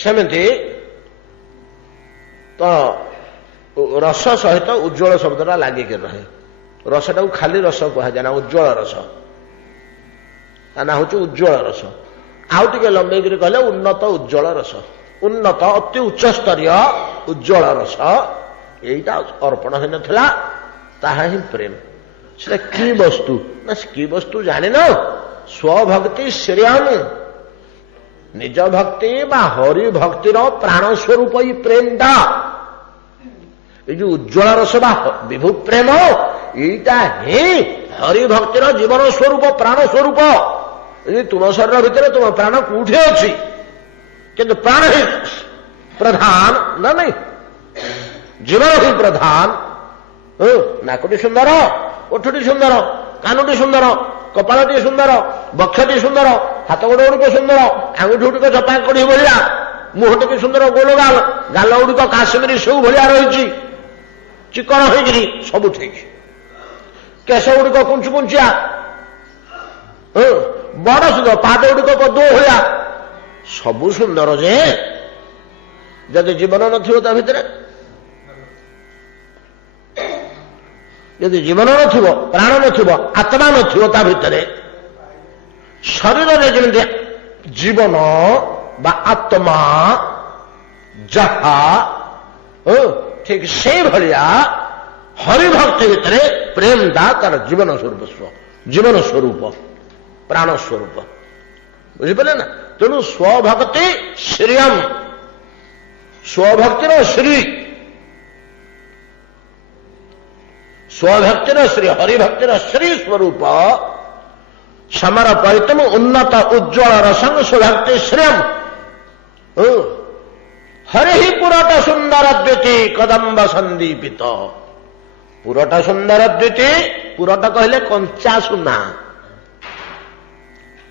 ସେମିତି ତ ରସ ସହିତ ଉଜ୍ଜ୍ୱଳ ଶବ୍ଦଟା ଲାଗିକି ରହେ। ରସଟାକୁ ଖାଲି ରସ କୁହାଯାଏ ନା, ଉଜ୍ଜ୍ୱଳ ରସ, ତା ନାଁ ହଉଛି ଉଜ୍ଜ୍ୱଳ ରସ। ଆଉ ଟିକେ ଲମ୍ବେଇକିରି କହିଲେ ଉନ୍ନତ ଉଜ୍ଜ୍ୱଳ ରସ। ଉନ୍ନତ ଅତି ଉଚ୍ଚସ୍ତରୀୟ ଉଜ୍ଜ୍ୱଳ ରସ, ଏଇଟା ଅର୍ପଣ ହେଇନଥିଲା, ତାହା ହିଁ ପ୍ରେମ। ସେଟା କି ବସ୍ତୁ ନା, କି ବସ୍ତୁ ଜାଣିନ? ସ୍ୱଭକ୍ତି ଶ୍ରେୟମ, ନିଜ ଭକ୍ତି ବା ହରି ଭକ୍ତିର ପ୍ରାଣ ସ୍ୱରୂପ ଏଇ ପ୍ରେମଟା। ଏଇ ଯୋଉ ଉଜ୍ଜ୍ୱଳ ରସ ବା ବିଭୁ ପ୍ରେମ, ଏଇଟା ହିଁ ହରିଭକ୍ତିର ଜୀବନ ସ୍ୱରୂପ, ପ୍ରାଣ ସ୍ୱରୂପ। ତୁମ ଶରୀର ଭିତରେ ତୁମ ପ୍ରାଣ କୋଉଠି ଅଛି, କିନ୍ତୁ ପ୍ରାଣ ହିଁ ପ୍ରଧାନ ନା ନାଇଁ, ଜୀବନ ହିଁ ପ୍ରଧାନ। ନାକଟି ସୁନ୍ଦର, ଓଠଟି ସୁନ୍ଦର, କାନଟି ସୁନ୍ଦର, କପାଳଟି ସୁନ୍ଦର, ବକ୍ଷଟି ସୁନ୍ଦର, ହାତ ଗୋଡ଼ ଗୁଡ଼ିକ ସୁନ୍ଦର, ଆଙ୍ଗୁଠି ଗୁଡ଼ିକ ଚପା କଢି ଭଳିଆ, ମୁହଁଟିକି ସୁନ୍ଦର ଗୋଲ ଗାଲ, ଗାଲ ଗୁଡ଼ିକ କାଶ୍ମୀରୀ ସବୁ ଭଳିଆ ରହିଛି, ଚିକଣ ହେଇକିରି ସବୁ ଠିକ, କେଶ ଗୁଡ଼ିକ କୁଞ୍ଚୁ କୁଞ୍ଚିଆ, ବଡ ସୁନ୍ଦର, ପାଦ ଗୁଡ଼ିକ ପଦ୍ମ ଭଳିଆ, ସବୁ ସୁନ୍ଦର। ଯେ ଯଦି ଜୀବନ ନଥିବ ତା ଭିତରେ, ଯଦି ଜୀବନ ନଥିବ, ପ୍ରାଣ ନଥିବ, ଆତ୍ମା ନଥିବ ତା ଭିତରେ, ଶରୀରରେ ଯେମିତି ଜୀବନ ବା ଆତ୍ମା ଯାହା, ଠିକ ସେଇଭଳିଆ ହରିଭକ୍ତି ଭିତରେ ପ୍ରେମଟା ତାର ଜୀବନ ସ୍ୱରୂପ, ଜୀବନ ସ୍ୱରୂପ, ପ୍ରାଣ ସ୍ୱରୂପ। ବୁଝିପାରିଲେ ନା? ତେଣୁ ସ୍ୱଭକ୍ତି ଶ୍ରିୟମ୍, ସ୍ୱଭକ୍ତିର ଶ୍ରୀ, ସ୍ୱଭକ୍ତିର ଶ୍ରୀ, ହରିଭକ୍ତିର ଶ୍ରୀ ସ୍ୱରୂପ ସମର୍ପୟିତୁମ ଉନ୍ନତ ଉଜ୍ଜ୍ୱଳ ରସଂ ସ୍ୱଭକ୍ତି ଶ୍ରିୟମ୍। ହରି ପୁରଟ ସୁନ୍ଦର ଦ୍ୱିତି କଦମ୍ବ ସନ୍ଦୀପିତ। ପୁରଟ ସୁନ୍ଦର ଦ୍ୱିତି, ପୁରଟ କହିଲେ କଞ୍ଚା ସୁନା,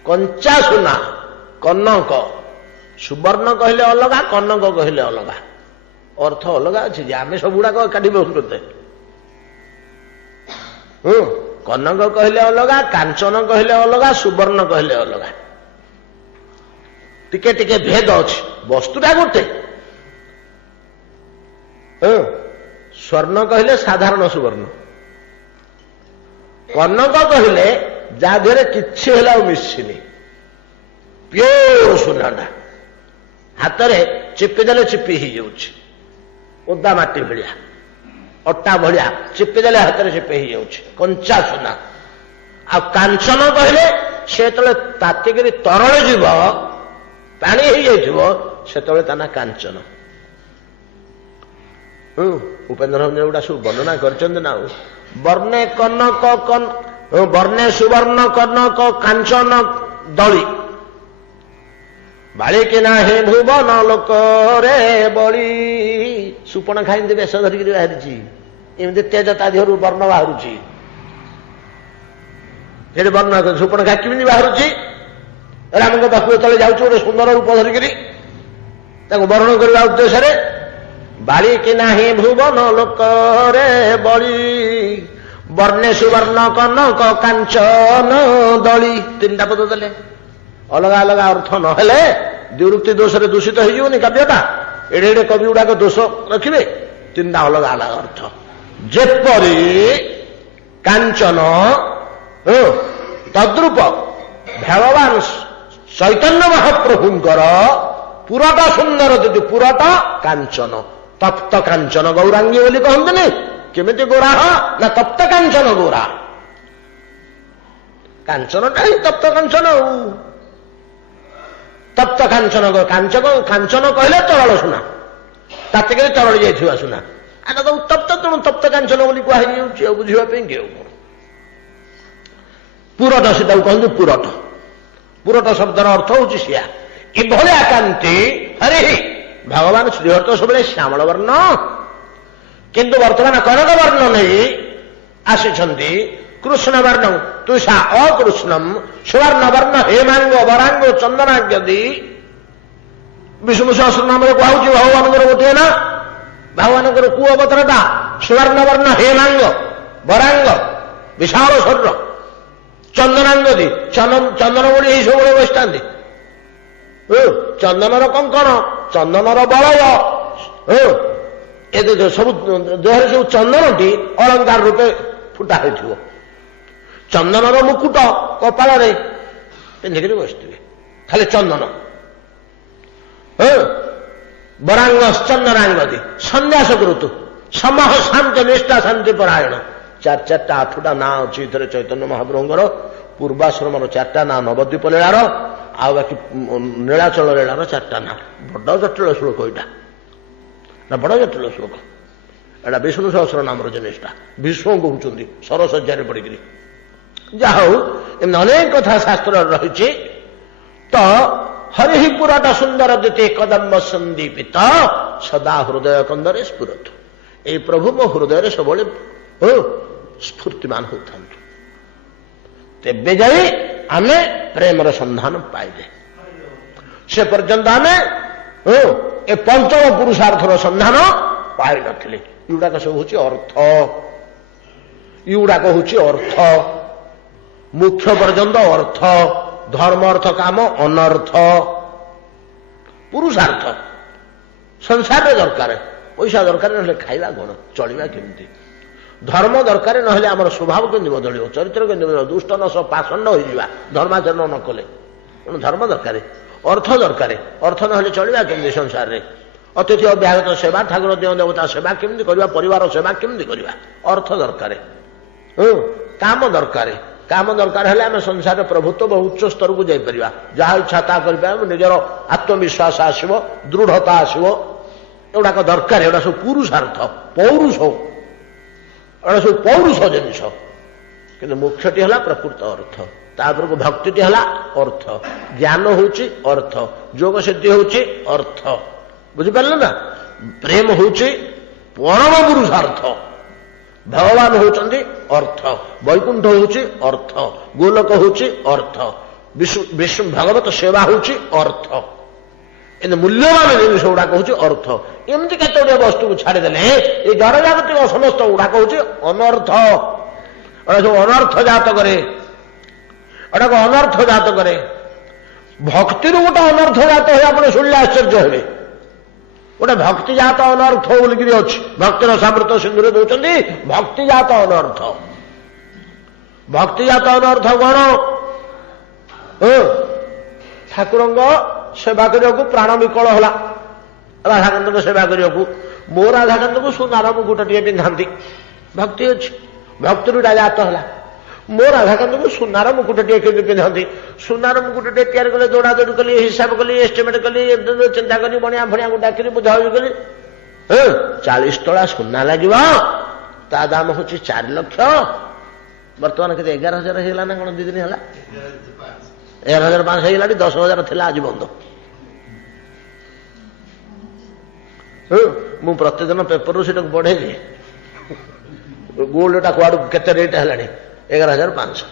କଞ୍ଚା ସୁନା, କନକ। ସୁବର୍ଣ୍ଣ କହିଲେ ଅଲଗା, କନକ କହିଲେ ଅଲଗା, ଅର୍ଥ ଅଲଗା ଅଛି ଯେ ଆମେ ସବୁଗୁଡାକ ଏକାଠି ବସୁଛେ। କନକ କହିଲେ ଅଲଗା, କାଞ୍ଚନ କହିଲେ ଅଲଗା, ସୁବର୍ଣ୍ଣ କହିଲେ ଅଲଗା, ଟିକେ ଟିକେ ଭେଦ ଅଛି, ବସ୍ତୁଟା ଗୋଟେ। ସ୍ୱର୍ଣ୍ଣ କହିଲେ ସାଧାରଣ ସୁବର୍ଣ୍ଣ, କନକ କହିଲେ ଯାହା ଦେହରେ କିଛି ହେଲା ଆଉ ମିଶିନି, ପିଓର ସୁନାଟା, ହାତରେ ଚିପି ଦେଲେ ଚିପି ହେଇଯାଉଛି, ଓଦା ମାଟି ଭଳିଆ, ଅଟା ଭଳିଆ ଚିପି ଦେଲେ ହାତରେ ଚିପି ହେଇଯାଉଛି, କଞ୍ଚା ସୁନା। ଆଉ କାଞ୍ଚନ କହିଲେ ସେ ଯେତେବେଳେ ତାତିକିରି ତରଳ ଯିବ, ପାଣି ହେଇଯାଇଥିବ, ସେତେବେଳେ ତା ନା କାଞ୍ଚନ। ଉପେନ୍ଦ୍ର ଭଞ୍ଜ ଗୁଡା ସବୁ ବର୍ଣ୍ଣନା କରିଛନ୍ତି ନା। ବର୍ଣ୍ଣେ କନକ, ବର୍ଣ୍ଣେ ସୁବର୍ଣ୍ଣ କନକ କାଞ୍ଚନ ଦଳି, ବାଳିକି ନାହିଁ ଭୁବନ ଲୋକରେ ବଳି। ସୁପଣ ଖାଇନ୍ତି ବେଶ ଧରିକିରି ବାହାରିଛି, ଏମିତି ତେଜ ତା ଦେହରୁ ବର୍ଣ୍ଣ ବାହାରୁଛି। ସେଠି ବର୍ଣ୍ଣ ସୁପଣ ଖା କେମିତି ବାହାରୁଛି? ରାମଙ୍କ ପାଖକୁ ଯେତେବେଳେ ଯାଉଛି ଗୋଟେ ସୁନ୍ଦର ରୂପ ଧରିକିରି, ତାକୁ ବର୍ଣ୍ଣନ କରିବା ଉଦ୍ଦେଶ୍ୟରେ, ବାଳିକି ନାହିଁ ଭୁବନ ଲୋକରେ ବଳି, ବର୍ଣ୍ଣେ ସୁବର୍ଣ୍ଣ କନକ କାଞ୍ଚନ ଦଳି। ତିନିଟା ପଦ ଦେଲେ, ଅଲଗା ଅଲଗା ଅର୍ଥ ନହେଲେ ଦ୍ୱିରୁକ୍ତି ଦୋଷରେ ଦୂଷିତ ହେଇଯିବନି କାବ୍ୟଟା। ଏଡେ ଏଡେ କବି ଗୁଡାକ ଦୋଷ ରଖିବେ, ତିନିଟା ଅଲଗା ଅଲଗା ଅର୍ଥ। ଯେପରି କାଞ୍ଚନ, ତଦ୍ରୂପ ଭଗବାନ ଚୈତନ୍ୟ ମହାପ୍ରଭୁଙ୍କର ପୁରଟ ସୁନ୍ଦର ଦିଦି, ପୁରଟ କାଞ୍ଚନ, ତପ୍ତ କାଞ୍ଚନ ଗୌରାଙ୍ଗୀ ବୋଲି କହନ୍ତିନି। କେମିତି ଗୋରା ନା ତପ୍ତ କାଞ୍ଚନ ଗୋରା, କାଞ୍ଚନଟା ହିଁ ତପ୍ତ କାଞ୍ଚନ। ତପ୍ତ କାଞ୍ଚନ, କାଞ୍ଚନ କହିଲେ ତରଳ ସୁନା, ତାତିକିରି ତରଳି ଯାଇଥିବା ସୁନା, ଏଟା ତ ଉତ୍ତପ୍ତ, ତେଣୁ ତପ୍ତ କାଞ୍ଚନ ବୋଲି କୁହାଯାଉଛି। ଆଉ ବୁଝିବା ପାଇଁ କି ଆଉ କଣ? ପୁରଟ, ସେଟାକୁ କହନ୍ତି ପୁରଟ। ପୁରଟ ଶବ୍ଦର ଅର୍ଥ ହଉଛି ସିଆ। ଏଭଳିଆ କାନ୍ତି ହରି ଭଗବାନ ଶ୍ରୀହରି ତ ସବୁବେଳେ ଶ୍ୟାମଳ ବର୍ଣ୍ଣ, କିନ୍ତୁ ବର୍ତ୍ତମାନ କନକ ବର୍ଣ୍ଣ ନେଇ ଆସିଛନ୍ତି କୃଷ୍ଣ ବର୍ଣ୍ଣ, ତୁଷା ଅକୃଷ୍ଣମ ସୁବର୍ଣ୍ଣ ବର୍ଣ୍ଣ ହେମାଙ୍ଗ ବରାଙ୍ଗ ଚନ୍ଦନାଗ୍ୟଦି। ବିଷ୍ଣୁ ସହସ୍ର ନାମରେ କୁହାଉଛି ଭଗବାନଙ୍କର ଗୋଟିଏ ନା, ଭଗବାନଙ୍କର କୁ ଅବତାରଟା ସୁବର୍ଣ୍ଣ ବର୍ଣ୍ଣ ହେମାଙ୍ଗ ବରାଙ୍ଗ ବିଶାଳ ଶରୀର, ଚନ୍ଦନାଙ୍ଗଦି, ଚନ୍ଦନ ଗୋଡ଼ି ଏଇ ସବୁବେଳେ ବସିଥାନ୍ତି। ଚନ୍ଦନର କଙ୍କଣ, ଚନ୍ଦନର ବଳୟ, ଏ ସବୁ ଦେହରେ ସବୁ ଚନ୍ଦନଟି ଅଳଙ୍କାର ରୂପେ ଫୁଟା ହୋଇଥିବ। ଚନ୍ଦନର ମୁକୁଟ କପାଳରେ ପିନ୍ଧିକିରି ବସିଥିବେ, ଖାଲି ଚନ୍ଦନ। ବରାଙ୍ଗ ଚନ୍ଦନାଙ୍ଗଦି, ସନ୍ନ୍ୟାସ କୃତୁ, ସମହ ଶାନ୍ତ ନିଷ୍ଠା ଶାନ୍ତି ପରାୟଣ। ଚାରିଟା 8ଟା ନାଁ ଅଛି ଏଥିରେ ଚୈତନ୍ୟ ମହାପ୍ରଭୁଙ୍କର। ପୂର୍ବାଶ୍ରମର 4ଟା ନାଁ, ନବଦ୍ୱୀପ ଲୀଳାର, ଆଉ ବାକି ନୀଳାଚଳ ଲୀଳାର 4ଟା ନାଁ। ବଡ ଜଟିଳ ଶ୍ଲୋକ ଏଇଟା, ବଡ ଜଟିଳ ଶ୍ଲୋକ ଏଇଟା। ବିଷ୍ଣୁ ସହସ୍ର ନାମର ଜିନିଷଟା, ବିଷ୍ଣୁ କହୁଛନ୍ତି ସରସଜ୍ଜାରେ ପଡିକିରି। ଯାହା ହଉ, ଏମିତି ଅନେକ କଥା ଶାସ୍ତ୍ରରେ ରହିଛି। ତ ହରିହି ପୁରଟ ସୁନ୍ଦର ଦିତେ କଦମ୍ବ ସନ୍ଦୀପିତ ସଦା ହୃଦୟ କନ୍ଦରେ ସ୍ଫୁରତୁ। ଏଇ ପ୍ରଭୁ ମୋ ହୃଦୟରେ ସବୁବେଳେ ସ୍ଫୂର୍ତ୍ତିମାନ ହେଉଥାନ୍ତୁ, ତେବେ ଯାଇ ଆମେ ପ୍ରେମର ସନ୍ଧାନ ପାଇଲେ। ସେ ପର୍ଯ୍ୟନ୍ତ ଆମେ ଏ ପଞ୍ଚମ ପୁରୁଷାର୍ଥର ସନ୍ଧାନ ପାଇନଥିଲେ। ଏଗୁଡାକ ସବୁ ହଉଛି ଅର୍ଥ, ଏଗୁଡାକ ହଉଛି ଅର୍ଥ, ମୁଖ୍ୟ ପର୍ଯ୍ୟନ୍ତ ଅର୍ଥ। ଧର୍ମ ଅର୍ଥ କାମ ଅନର୍ଥ। ପୁରୁଷାର୍ଥ ସଂସାରରେ ଦରକାର, ପଇସା ଦରକାର, ନହେଲେ ଖାଇବା କ'ଣ, ଚଳିବା କେମିତି। ଧର୍ମ ଦରକାର, ନହେଲେ ଆମର ସ୍ୱଭାବ କେମିତି ବଦଳିବ, ଚରିତ୍ର କେମିତି ବଦଳିବ, ଦୁଷ୍ଟ ନଶ ପାଷଣ୍ଡ ହୋଇଯିବା ଧର୍ମାଚରଣ ନ କଲେ। ତେଣୁ ଧର୍ମ ଦରକାର, ଅର୍ଥ ଦରକାର। ଅର୍ଥ ନହେଲେ ଚଳିବା କେମିତି ସଂସାରରେ। ଅତିଥି ଅବ୍ୟାହତ ସେବା, ଠାକୁର ଦେବ ଦେବତା ସେବା କେମିତି କରିବା, ପରିବାର ସେବା କେମିତି କରିବା, ଅର୍ଥ ଦରକାର। କାମ ଦରକାର। କାମ ଦରକାର ହେଲେ ଆମେ ସଂସାରରେ ପ୍ରଭୁତ୍ୱ ବହୁ ଉଚ୍ଚ ସ୍ତରକୁ ଯାଇପାରିବା, ଯାହା ଇଚ୍ଛା ତାହା କରିପାରିବା, ନିଜର ଆତ୍ମବିଶ୍ୱାସ ଆସିବ, ଦୃଢ଼ତା ଆସିବ। ଏଗୁଡାକ ଦରକାର, ଏଗୁଡା ସବୁ ପୁରୁଷାର୍ଥ, ପୌରୁଷ, ଏଗୁଡା ସବୁ ପୌରୁଷ ଜିନିଷ। କିନ୍ତୁ ମୁଖ୍ୟଟି ହେଲା ପ୍ରକୃତ ଅର୍ଥ, ତାପରକୁ ଭକ୍ତିଟି ହେଲା ଅର୍ଥ, ଜ୍ଞାନ ହେଉଛି ଅର୍ଥ, ଯୋଗ ସିଦ୍ଧି ହେଉଛି ଅର୍ଥ। ବୁଝିପାରିଲେ ନା? ପ୍ରେମ ହେଉଛି ପରମ ପୁରୁଷାର୍ଥ, ଭଗବାନ ହେଉଛନ୍ତି ଅର୍ଥ, ବୈକୁଣ୍ଠ ହେଉଛି ଅର୍ଥ, ଗୋଲୋକ ହେଉଛି ଅର୍ଥ, ବିଷ୍ଣୁ ଭଗବତ ସେବା ହେଉଛି ଅର୍ଥ। କିନ୍ତୁ ମୂଲ୍ୟବାନ ଜିନିଷ ଗୁଡାକ ହେଉଛି ଅର୍ଥ। ଏମିତି କେତେ ଗୁଡ଼ିଏ ବସ୍ତୁକୁ ଛାଡ଼ିଦେଲେ ଏଇ ଜଡ଼ଜାଗତିକ ସମସ୍ତ ଗୁଡାକ ହେଉଛି ଅନର୍ଥ। ଏଗୁଡ଼ା ସବୁ ଅନର୍ଥ ଜାତ କରେ, ଏଗୁଡ଼ାକ ଅନର୍ଥ ଜାତ କରେ। ଭକ୍ତିରୁ ଗୋଟେ ଅନର୍ଥ ଜାତ ହୁଏ, ଆପଣ ଶୁଣିଲେ ଆଶ୍ଚର୍ଯ୍ୟ ହେବେ। ଗୋଟେ ଭକ୍ତିଜାତ ଅନର୍ଥ ବୋଲିକିରି ଅଛି, ଭକ୍ତିର ସାମୃତ ସିନ୍ଧୁରେ ଦଉଛନ୍ତି ଭକ୍ତିଜାତ ଅନର୍ଥ। ଭକ୍ତିଜାତ ଅନର୍ଥ କ'ଣ? ଠାକୁରଙ୍କ ସେବା କରିବାକୁ ପ୍ରାଣ ବିକଳ ହେଲା, ରାଧାକାନ୍ତଙ୍କ ସେବା କରିବାକୁ। ମୋ ରାଧାକାନ୍ତକୁ ସୁନାର ମୁକୁଟଟିଏ ପିନ୍ଧାନ୍ତି, ଭକ୍ତି ଅଛି, ଭକ୍ତିରୁ ଜାତ ହେଲା। ମୋ ରାଧାକାନ୍ତକୁ ସୁନାର ମୁକୁଟଟିଏ କେମିତି ପିନ୍ଧନ୍ତି, ସୁନାର ମୁକୁଟଟିଏ ତିଆରି କଲେ, ଦୌଡ଼ାଦୌଡ଼ି କଲି, ହିସାବ କଲି, ଏଷ୍ଟିମେଟ୍ କଲି, ଚିନ୍ତା କଲି, ବଣିଆ ଫଣିଆକୁ ଡାକିଲି, ବୁଝାବୁଝି କଲି। 40 ତୋଳା ସୁନା ଲାଗିବ, ତା ଦାମ ହେଉଛି 4 ଲକ୍ଷ। ବର୍ତ୍ତମାନ କେତେ 11,000 ହେଇଗଲା ନା କ'ଣ? 2 ଦିନ ହେଲା 11,500 ହେଇଗଲାଣି, 10,000 ଥିଲା ଆଜି ବନ୍ଦ। ମୁଁ ପ୍ରତିଦିନ ପେପରରୁ ସେଟାକୁ ବଢେଇଲି, ଗୋଲ୍ଡଟା କୁଆଡୁ କେତେ ରେଟ୍ ହେଲାଣି, 11,500।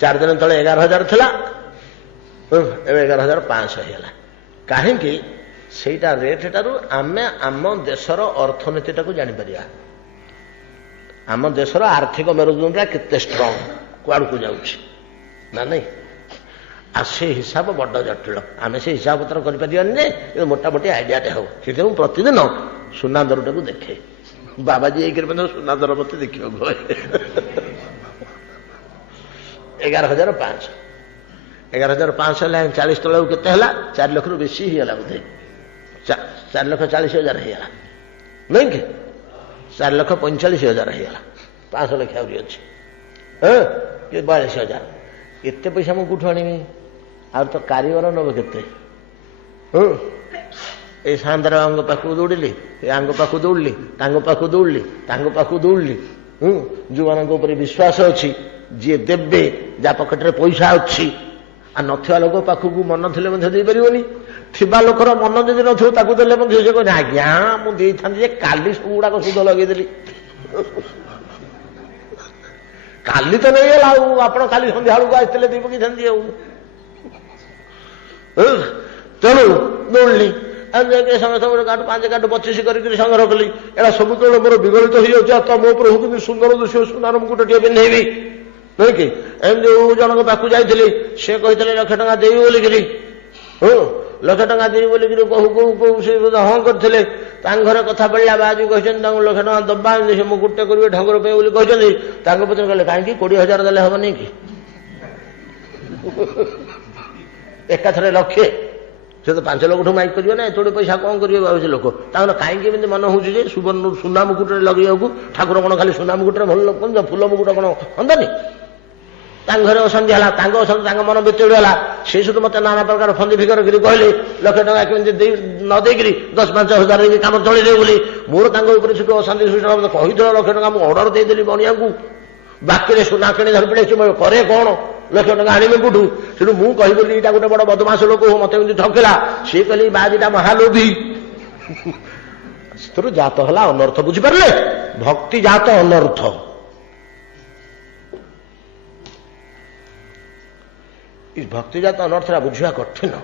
4 ଦିନ ତଳେ 11,000 ଥିଲା, ଏବେ 11,500 ହେଇଗଲା। କାହିଁକି? ସେଇଟା ରେଟ୍ଠାରୁ ଆମେ ଆମ ଦେଶର ଅର୍ଥନୀତିଟାକୁ ଜାଣିପାରିବା, ଆମ ଦେଶର ଆର୍ଥିକ ମେରୁଦଣ୍ଡଟା କେତେ ଷ୍ଟ୍ରଙ୍ଗ, କୁଆଡ଼କୁ ଯାଉଛି ନା ନାଇଁ। ଆଉ ସେ ହିସାବ ବଡ ଜଟିଳ, ଆମେ ସେ ହିସାବ ପତ୍ର କରିପାରିବାନି ଯେ, କିନ୍ତୁ ମୋଟାମୋଟି ଆଇଡିଆଟେ ହବ। ସେଥିପାଇଁ ମୁଁ ପ୍ରତିଦିନ ସୁନା ଦରଟାକୁ ଦେଖେ। ବାବାଜୀ ଏଇକରି ମଧ୍ୟ ସୁନା ଦର ମତେ ଦେଖିବାକୁ ହୁଏ। 11,500 11,500 ହେଲା, 40 ତଳକୁ କେତେ ହେଲା? 4 ଲକ୍ଷରୁ ବେଶୀ ହେଇଗଲା ବୋଧେ, 4,40,000 ହେଇଗଲା, ନାଇଁ କି? 4,45,000 ହେଇଗଲା, 500 ଲକ୍ଷ ଆହୁରି ଅଛି, 42,000। ଏତେ ପଇସା ମୁଁ କୋଉଠୁ ଆଣିବି? ଆଉ ତ କାରିଗର ନେବ କେତେ? ଏଇ ସାନ୍ତାର ଆଙ୍କ ପାଖକୁ ଦୌଡ଼ିଲି, ଏ ଆଙ୍କ ପାଖକୁ ଦୌଡ଼ିଲି, ତାଙ୍କ ପାଖକୁ ଦୌଡ଼ିଲି, ତାଙ୍କ ପାଖକୁ ଦୌଡ଼ିଲି। ଯୋଉମାନଙ୍କ ଉପରେ ବିଶ୍ୱାସ ଅଛି, ଯିଏ ଦେବେ, ଯାହା ପକେଟରେ ପଇସା ଅଛି। ଆଉ ନଥିବା ଲୋକ ପାଖକୁ ମନ ଥିଲେ ମଧ୍ୟ ଦେଇପାରିବନି, ଥିବା ଲୋକର ମନ ଯଦି ନଥିବ ତାକୁ ଦେଲେ ମଧ୍ୟ ସେ କହିବ ଆଜ୍ଞା ମୁଁ ଦେଇଥାନ୍ତି ଯେ କାଲି ସବୁ ଗୁଡାକ ସୁଧ ଲଗେଇଦେଲି, କାଲି ତ ନେଇଗଲା, ଆଉ ଆପଣ କାଲି ସନ୍ଧ୍ୟାବେଳକୁ ଆସିଥିଲେ ଦେଇ ପକେଇଥାନ୍ତି। ଆଉ ତେଣୁ ଦୌଡ଼ିଲି, ସମସ୍ତେ ଗୋଟେ କାଠୁ 5 କାଠୁ 25 କରିକି ସଂଗ୍ରହ କଲି। ଏଇଟା ସବୁ କେବଳ ମୋର ବିଗଳିତ ହେଇଯାଉଛି। ଆଉ ତ ମୋ ପ୍ରଭୁ କିନ୍ତୁ ସୁନ୍ଦର ଦିଶିବ, ସୁନାର ମୁକୁଟ ଟିକେ ପିନ୍ଧେଇବି, ନୁହେଁ କି? ଏମିତି ଜଣଙ୍କ ପାଖକୁ ଯାଇଥିଲି, ସେ କହିଥିଲେ 1,00,000 ଟଙ୍କା ଦେବି ବୋଲିକିରି। 1,00,000 ଟଙ୍କା ଦେବି ବୋଲିକିରି କହୁ କହୁ କହୁ ସେ ହଁ କରିଥିଲେ। ତାଙ୍କ ଘରେ କଥା ପଡ଼ିଲା, ବାଜି କହିଛନ୍ତି ତାଙ୍କୁ 1,00,000 ଟଙ୍କା ଦବା, ସେ ମୁକୁଟଟେ କରିବେ ଠାକୁର ପାଇଁ ବୋଲି କହିଛନ୍ତି। ତାଙ୍କ ପଛରେ କହିଲେ କାହିଁକି 20,000 ଦେଲେ ହବନି କି? ଏକାଥରେ 1,00,000। ସେ ତ 5 ଲକ୍ଷଠୁ ମାଇକ୍ କରିବେ ନା, ଏତୋଟେ ପଇସା କଣ କରିବେ ଭାବୁଛି ଲୋକ। ତାଙ୍କର କାହିଁକି ଏମିତି ମନ ହଉଛି ଯେ ସୁନା ମୁକୁଟରେ ଲଗେଇବାକୁ? ଠାକୁର କଣ ଖାଲି ସୁନା ମୁକୁଟରେ ଭଲ ଲୋକ, ଫୁଲ ମୁକୁଟ କଣ ହନ୍ତାନି? ତାଙ୍କ ଘରେ ଅଶାନ୍ତି ହେଲା, ତାଙ୍କ ଅଶାନ୍ତି ତାଙ୍କ ମନ ବିଚଳିତ ହେଲା। ସେ ସୁଦ୍ଧା ମତେ ନାନା ପ୍ରକାର ଫନ୍ଦି ଫିକର କରି କହିଲେ 1,00,000 ଟଙ୍କା କେମିତି ନ ଦେଇକିରି 10-5 ହଜାର ଦେଇକି କାମ ଚଳେଇଦେବେ ବୋଲି। ମୋର ତାଙ୍କ ଉପରେ ସେଠୁ ଅଶାନ୍ତି ସୃଷ୍ଟି ହେଲା। କହିଦେଲ 1,00,000 ଟଙ୍କା ମୁଁ ଅର୍ଡର ଦେଇଦେଲି ବଣିଆଙ୍କୁ, ବାକିରେ ସୁନା କିଣି ଧରି ପଳେଇଛି। ମୁଁ କରେ କଣ? 1,00,000 ଟଙ୍କା ଆଣିବି କୋଉଠୁ? ସେଠୁ ମୁଁ କହିବି ଏଇଟା ଗୋଟେ ବଡ ବଦମାସ ଲୋକ, ମତେ ଏମିତି ଠକିଲା। ସିଏ କହିଲେ ବାଜିଟା ମହାଲୋଭୀ। ସେଥିରୁ ଜାତ ହେଲା ଅନର୍ଥ। ବୁଝିପାରିଲେ? ଭକ୍ତି ଜାତ ଅନର୍ଥ। ଭକ୍ତିଜାତ ଅନର୍ଥଟା ବୁଝିବା କଠିନ।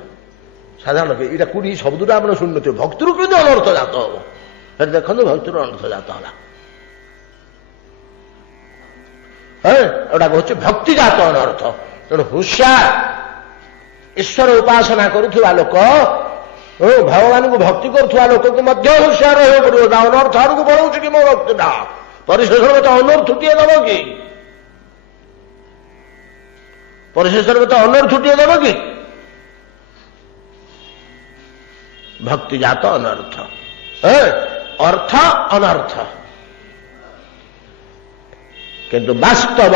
ସାଧାରଣ ଏଇଟା କୋଉଠି ଶବ୍ଦଟା ଆପଣ ଶୁଣିନଥିବେ। ଭକ୍ତିରୁ କେମିତି ଅନର୍ଥ ଜାତ ହବ? ସେଠି ଦେଖନ୍ତୁ ଭକ୍ତିରୁ ଅନର୍ଥ ଜାତ ହେଲା। ଏଟା କହୁଛି ଭକ୍ତିଜାତ ଅନର୍ଥ। ତେଣୁ ହୁସିଆର। ଈଶ୍ୱର ଉପାସନା କରୁଥିବା ଲୋକ, ଭଗବାନଙ୍କୁ ଭକ୍ତି କରୁଥିବା ଲୋକକୁ ମଧ୍ୟ ହୁସିଆର ରହିବାକୁ ପଡିବ। ତା ଅନର୍ଥ ଆଡକୁ ବଢଉଛି କି ମୋ ଭକ୍ତିଟା? ପରିଶେଷରେ ମତେ ଅନର୍ଥଟିଏ ଦବ କି? ପରିଶେଷରେ ମତେ ଅନର୍ଥଟିଏ ଦେବ କି? ଭକ୍ତିଜାତ ଅନର୍ଥ। ଅର୍ଥ ଅନର୍ଥ। କିନ୍ତୁ ବାସ୍ତବ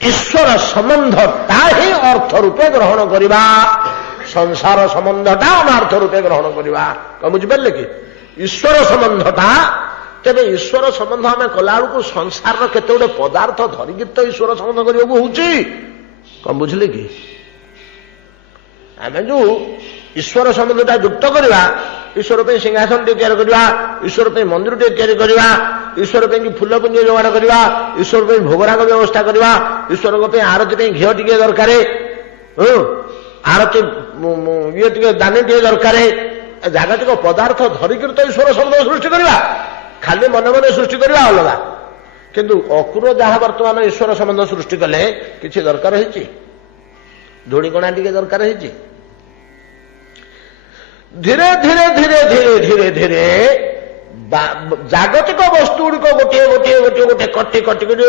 ଈଶ୍ୱର ସମ୍ବନ୍ଧଟା ହିଁ ଅର୍ଥ ରୂପେ ଗ୍ରହଣ କରିବା, ସଂସାର ସମ୍ବନ୍ଧଟା ଅନର୍ଥ ରୂପେ ଗ୍ରହଣ କରିବା। କଣ ବୁଝିପାରିଲେ କି? ଈଶ୍ୱର ସମ୍ବନ୍ଧଟା, ତେବେ ଈଶ୍ୱର ସମ୍ବନ୍ଧ ଆମେ କଲାବେଳକୁ ସଂସାରର କେତେ ଗୁଡେ ପଦାର୍ଥ ଧରିକି ତ ଈଶ୍ୱର ସମ୍ବନ୍ଧ କରିବାକୁ ହଉଛି। କଣ ବୁଝିଲେ କି? ଆମେ ଯୋଉ ଈଶ୍ୱର ସମ୍ବନ୍ଧଟା ଯୁକ୍ତ କରିବା, ଈଶ୍ୱର ପାଇଁ ସିଂହାସନଟିଏ ତିଆରି କରିବା, ଈଶ୍ୱର ପାଇଁ ମନ୍ଦିରଟିଏ ତିଆରି କରିବା, ଈଶ୍ୱର ପାଇଁ ଫୁଲ ପୁଞ୍ଜ ଯୋଗାଡ଼ କରିବା, ଈଶ୍ୱର ପାଇଁ ଭୋଗରାଗ ବ୍ୟବସ୍ଥା କରିବା, ଈଶ୍ୱରଙ୍କ ପାଇଁ ଆରତି ପାଇଁ ଘିଅ ଟିକେ ଦରକାର, ଆରତି ଇଏ ଟିକେ ଦାନି ଟିକେ ଦରକାର। ଜାଗତିକ ପଦାର୍ଥ ଧରିକିରି ତ ଈଶ୍ୱର ସମ୍ବନ୍ଧ ସୃଷ୍ଟି କରିବା। ଖାଲି ମନେ ମନେ ସୃଷ୍ଟି କରିବା ଅଲଗା। କିନ୍ତୁ ଅକ୍ରୂର ଯାହା ବର୍ତ୍ତମାନ ଈଶ୍ୱର ସମ୍ବନ୍ଧ ସୃଷ୍ଟି କଲେ, କିଛି ଦରକାର ହେଇଛି? ଧୂଳିକଣା ଟିକେ ଦରକାର ହେଇଛି? ଧୀରେ ଧୀରେ ଧୀରେ ଧୀରେ ଧୀରେ ଧୀରେ ଜାଗତିକ ବସ୍ତୁ ଗୁଡ଼ିକ ଗୋଟିଏ ଗୋଟିଏ ଗୋଟିଏ ଗୋଟିଏ କଟି କଟି କରି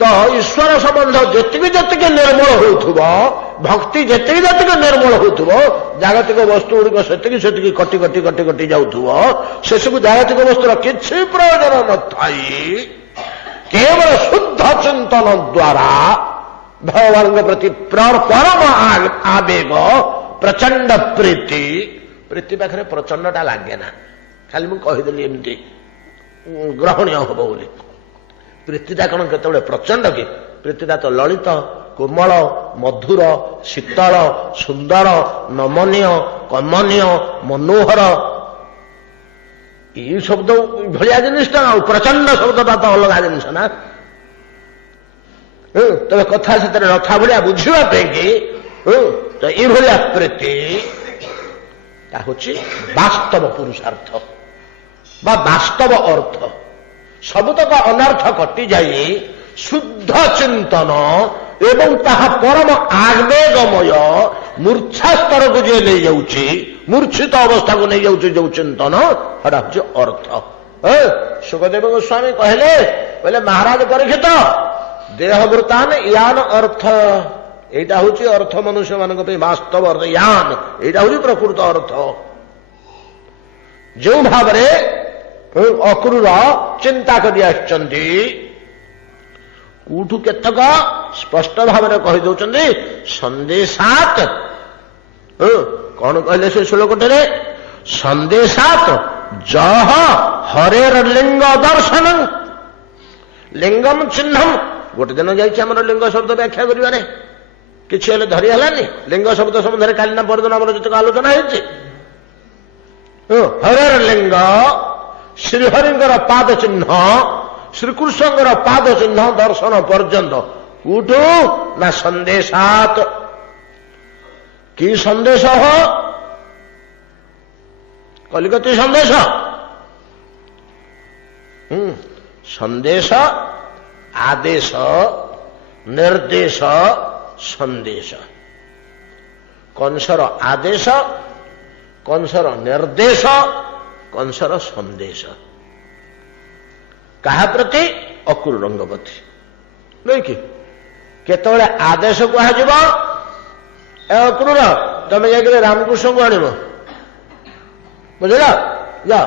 ତ ଈଶ୍ୱର ସମ୍ବନ୍ଧ ଯେତିକି ଯେତିକି ନିର୍ମଳ ହେଉଥିବ, ଭକ୍ତି ଯେତିକି ଯେତିକି ନିର୍ମଳ ହେଉଥିବ, ଜାଗତିକ ବସ୍ତୁ ଗୁଡ଼ିକ ସେତିକି ସେତିକି କଟି କଟି କଟି କଟି ଯାଉଥିବ। ସେସବୁ ଜାଗତିକ ବସ୍ତୁର କିଛି ପ୍ରୟୋଜନ ନଥାଇ କେବଳ ଶୁଦ୍ଧ ଚିନ୍ତନ ଦ୍ୱାରା ଭଗବାନଙ୍କ ପ୍ରତି ପରମ ଆବେଗ, ପ୍ରଚଣ୍ଡ ପ୍ରୀତି। ପ୍ରୀତି ପାଖରେ ପ୍ରଚଣ୍ଡଟା ଲାଗେ ନା, ଖାଲି ମୁଁ କହିଦେଲି ଏମିତି ଗ୍ରହଣୀୟ ହବ ବୋଲି। ପ୍ରୀତିଟା କଣ କେତେବେଳେ ପ୍ରଚଣ୍ଡ କି? ପ୍ରୀତିଟା ତ ଲଳିତ, କୋମଳ, ମଧୁର, ଶୀତଳ, ସୁନ୍ଦର, ନମନୀୟ, କମନୀୟ, ମନୋହର। ଏଇ ଶବ୍ଦ ଭଳିଆ ଜିନିଷଟା। ଆଉ ପ୍ରଚଣ୍ଡ ଶବ୍ଦଟା ତ ଅଲଗା ଜିନିଷ ନା। ତେବେ କଥା ସେଥିରେ ରଥା ଭଳିଆ ବୁଝିବା ପାଇଁ କି ତ ଏଇଭଳିଆ ପ୍ରୀତି ତା ହଉଛି ବାସ୍ତବ ପୁରୁଷାର୍ଥ ବା ବାସ୍ତବ ଅର୍ଥ। ସବୁତକ ଅନର୍ଥ କଟିଯାଇ ଶୁଦ୍ଧ ଚିନ୍ତନ ଏବଂ ତାହା ପରମ ଆବେଗମୟ ମୂର୍ଚ୍ଛା ସ୍ତରକୁ ଯିଏ ନେଇଯାଉଛି, ମୂର୍ଚ୍ଛିତ ଅବସ୍ଥାକୁ ନେଇଯାଉଛି ଯୋଉ ଚିନ୍ତନ, ସେଟା ହଉଛି ଅର୍ଥ। ସୁଖଦେବ ଗୋସ୍ୱାମୀ କହିଲେ ମହାରାଜ ପରୀକ୍ଷିତ, ଦେହ ବୃତ୍ତାନ ୟାନ ଅର୍ଥ। এইটা হচ্ছে অর্থ মনুষ্য ମାନଙ୍କ ପାଇଁ ବାସ୍ତବ ଅର୍ଥ। ୟାନ এইটা ହଉଛି ପ୍ରକୃତ ଅର୍ଥ। ଯେଉଁ ଭାବରେ ଅକ୍ରୂର ଚିନ୍ତା କରି ଆସିଛନ୍ତି, କୋଉଠୁ କେତେକ ସ୍ପଷ୍ଟ ଭାବରେ କହିଦେଉଛନ୍ତି। ସନ୍ଦେଶାତ, କଣ କହିଲେ ସେ ଶ୍ଲୋକଟିରେ? ସନ୍ଦେଶାତ ଜହ ହରେର ଲିଙ୍ଗ ଦର୍ଶନ ଲିଙ୍ଗମ ଚିହ୍ନମ। ଗୋଟେ ଦିନ ଯାଇଛି ଆମର ଲିଙ୍ଗ ଶବ୍ଦ ବ୍ୟାଖ୍ୟା କରିବାରେ, କିଛି ହେଲେ ଧରି ହେଲାନି। ଲିଙ୍ଗ ଶବ୍ଦ ସମ୍ବନ୍ଧରେ କାଲି ନା ପରଦିନ ଆମର ଯେତେକ ଆଲୋଚନା ହେଇଛି। ହରେର ଲିଙ୍ଗ, ଶ୍ରୀହରିଙ୍କର ପାଦ ଚିହ୍ନ, ଶ୍ରୀକୃଷ୍ଣଙ୍କର ପାଦ ଚିହ୍ନ ଦର୍ଶନ ପର୍ଯ୍ୟନ୍ତ। କୋଉଠୁ ନା ସନ୍ଦେଶାତ। କି ସନ୍ଦେଶ? कलिकती संदेश संदेश आदेश निर्देश संदेश कंसर आदेश कंसर निर्देश कंसर संदेश कहा प्रति अक्रूर रंगपति नहीं कि केतବେଳେ आदेश कहुब अक्रूर तुम जाकर रामकृष्ण को आनब बुझल जाओ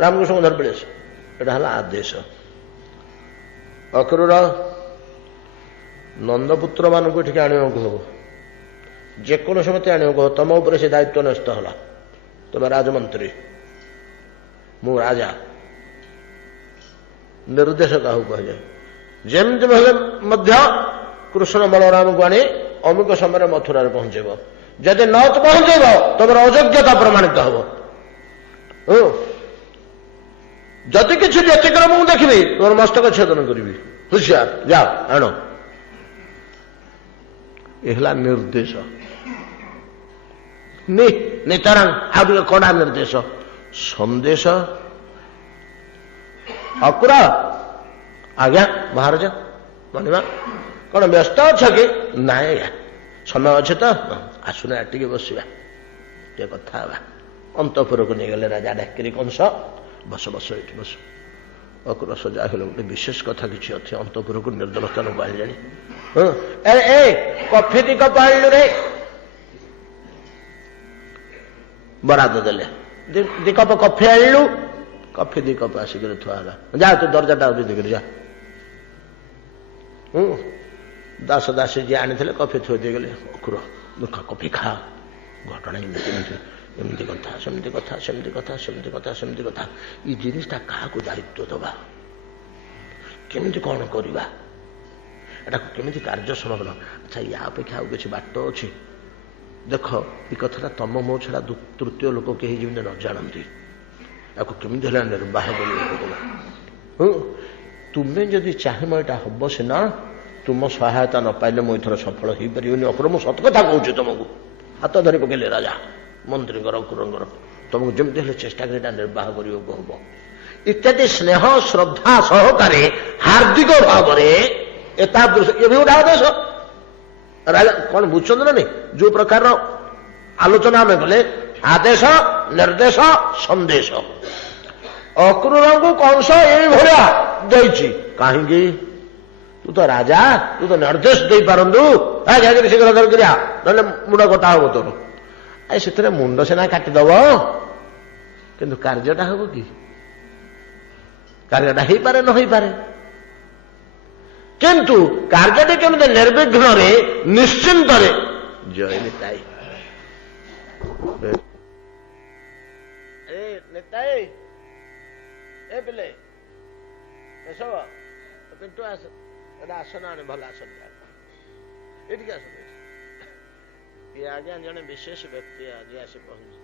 रामकृष्ण को धर पड़े यहाँ आदेश अक्रूर नंदपुत्र मानक ठीक आने को हम जेकोसी मत आने को तुम उपर से दायित्व न्यस्त है तुम राजमंत्री मु राजा निर्देश क्या कहुए जमती भले कृष्ण बलराम को आनी अमुक समय मथुरा पहुंचेब जदि न पहुंचेब तुम अयोग्यता प्रमाणित हम जदि किसी व्यतिक्रम मुझे देखी तुम मस्तक छेदन करी हुशियार जा आण यह निर्देश नितरांग आगे कड़ा निर्देश संदेश अक्रूर आज्ञा बाहर जा मानवा कौन व्यस्त अछ कि नाई समय अच्छे तो आसुना टे बसवा टे कथा अंतपुर को नहीं गले राजा डाक्री कंस बस बस ये बस अक्रूर सजा गोटे विशेष कथा किसी अच्छे अंतपुर को निर्जल स्थान को आनी कफी दी कप आणलु रे बराद देले दी कप कफी आणलु कफी दी कप आसिक थुआला जा तू दरजाटा देकर जा दास दासी जी आनी कफी थोई दे गले अक्रूर दुख कफी खा घटना एमती कथा सेमती कथा सेमती कथा सेमती कथा सेमती कथा ये जिनिसटा क्या दायित्व दबा केमती कौन करवा एटा केमती कार्य समापन अच्छा या अपेक्षा आउ किसी बाट अच्छी देख ये कथा तुम मो छड़ा तृतीय लोक कहीं जीवन न जानती या केमती निर्वाह कर तुम्हें जदि चाहे यहाँ हम सीना तुम सहायता न पाइले मुझे सफल हो पार अक्रूर मुझे सत कथा कहूँ तुमको हाथ धरी पकड़े राजा मंत्री अक्रूर तुमको जमी चेष्टा कर निर्वाह करने हम इत्यादि स्नेह श्रद्धा सहकारे हार्दिक भाव ये भी गोटे आदेश राजा कौन बुझुं ना नहीं जो प्रकार आलोचना आम कले आदेश निर्देश संदेश अक्रूर को कंस ये भाया देती कहीं तू तो राजा तू तो निर्देश दे पारंतु शीघ्र धर कर मुंड कटा हम तोर आई से मुंड सीना काटिदब किंतु कार्यटा हम कि कार्यटा हो पारे न हो पारे किंतु कार्यटी केमती निर्विघ्न निश्चिंत जय निताई निताई ए पिले सब पिंटू आस आसन आने भल आसन ये आस ये आज्ञा जड़े विशेष व्यक्ति आज आसी पहुंच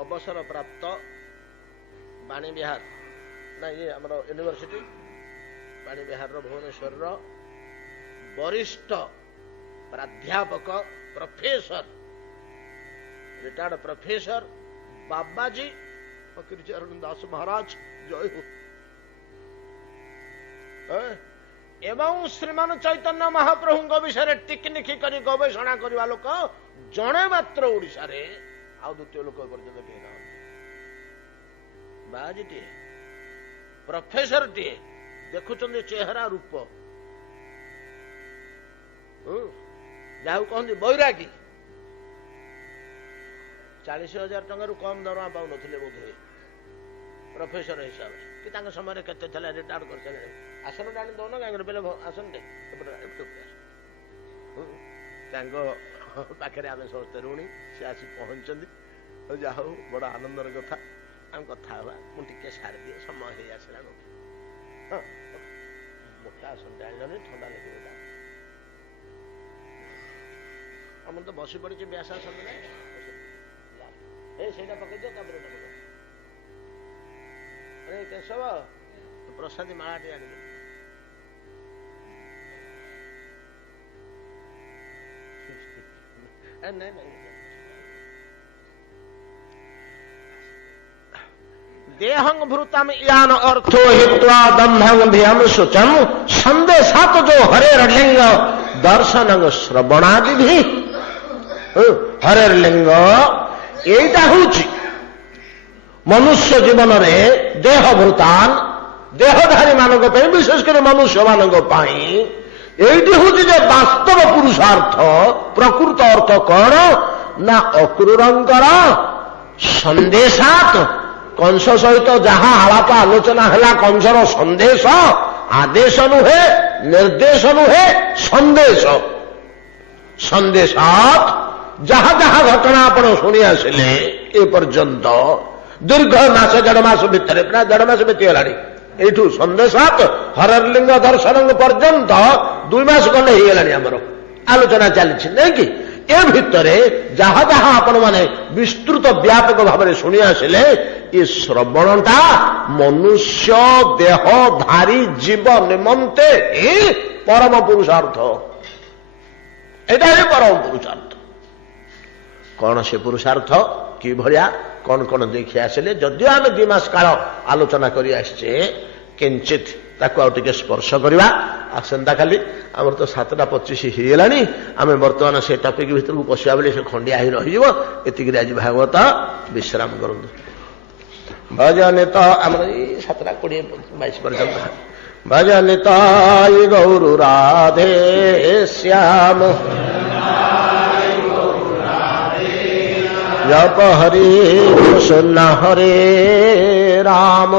अवसर प्राप्त बाणी विहार ना ये आमर यूनिवर्सिटी बाणी विहार भुवनेश्वर वरिष्ठ प्राध्यापक प्रोफेसर रिटायर्ड प्रोफेसर बाबाजी फकीरचरण दास महाराज जय हो एवं श्रीमान चैतन्य महाप्रभु विषय टिकनिकी कर गवेषणा करवा लोक जड़े मात्र ओडिशा रे आउ द्वितीय लोक पर्यटन कहीं ना बाजी टे प्रोफेसर टे देखुं चेहरा रूप जहाँ कहते बैरागी 40,000 टंका कम दरमा पाऊन बोधे प्रोफेसर हिसाब से कि समय केते रिटायर्ड कर सारे आसन टाणी दौन कहीं पे आसन पाखे आम समस्त ऋणी सी आसी पहुंचती जा बड़ आनंदर कथा आम कथा मुझे सारी दिए समय हो आसला हाँ मोटा आसन टाणी ठंडा लगे आम तो बस पड़ी व्यासासन से पकड़ अरे केशव प्रसादी माला टे आने देहं भृतम यान अर्थो हित्वा दम्भं भियम शुचम संदेशात जो हरेर लिंग दर्शन श्रवणादि भी हरेर लिंग एटा हूँ मनुष्य जीवन रे देह भृतान देहधारी मानक पे विशेषकर मनुष्य मानक पाई एटी हूँ जे वास्तव पुरुषार्थ प्रकृत अर्थ कौन ना अक्रूरंकर संदेशात कंस सहित जहां आलाप आलोचना है कंसर संदेश आदेश नुहे निर्देश नुहे संदेश संदेशात जहां जहां घटना आपण शुणी आसिले ए पर्यंत दीर्घ मास 1.5 मास भितर प्राय 1.5 मास बीतीगलानी एठू संदेशात हरलिंग दर्शन पर्यंत 2 मास खंडे होगलानी आमर आलोचना चली नहीं कि ए भितरे जहां जहां आपण माने विस्तृत व्यापक भाव में शुणी आसिले ये श्रवणटा मनुष्य देहधारी जीव निमंते परम पुरुषार्थ एटा परम पुरुषार्थ कौन से पुरुषार्थ कि भलिया कौन कौन देखी आसिले जदि आम 2 मास काल आलोचना करी आसचे किंचित ताको आउ टिके स्पर्श करवा आसंता खाली आमर तो 7:25 होगलानी आम बर्तमान से टॉपिक भीतर को पशिया बेले से खंडिया ही रही एतिक आज भागवत विश्राम करूँ भजनित आम 7:20-22 पर्यंत भजनित गौरु राधे श्याम जप हरि कृष्ण हरे राम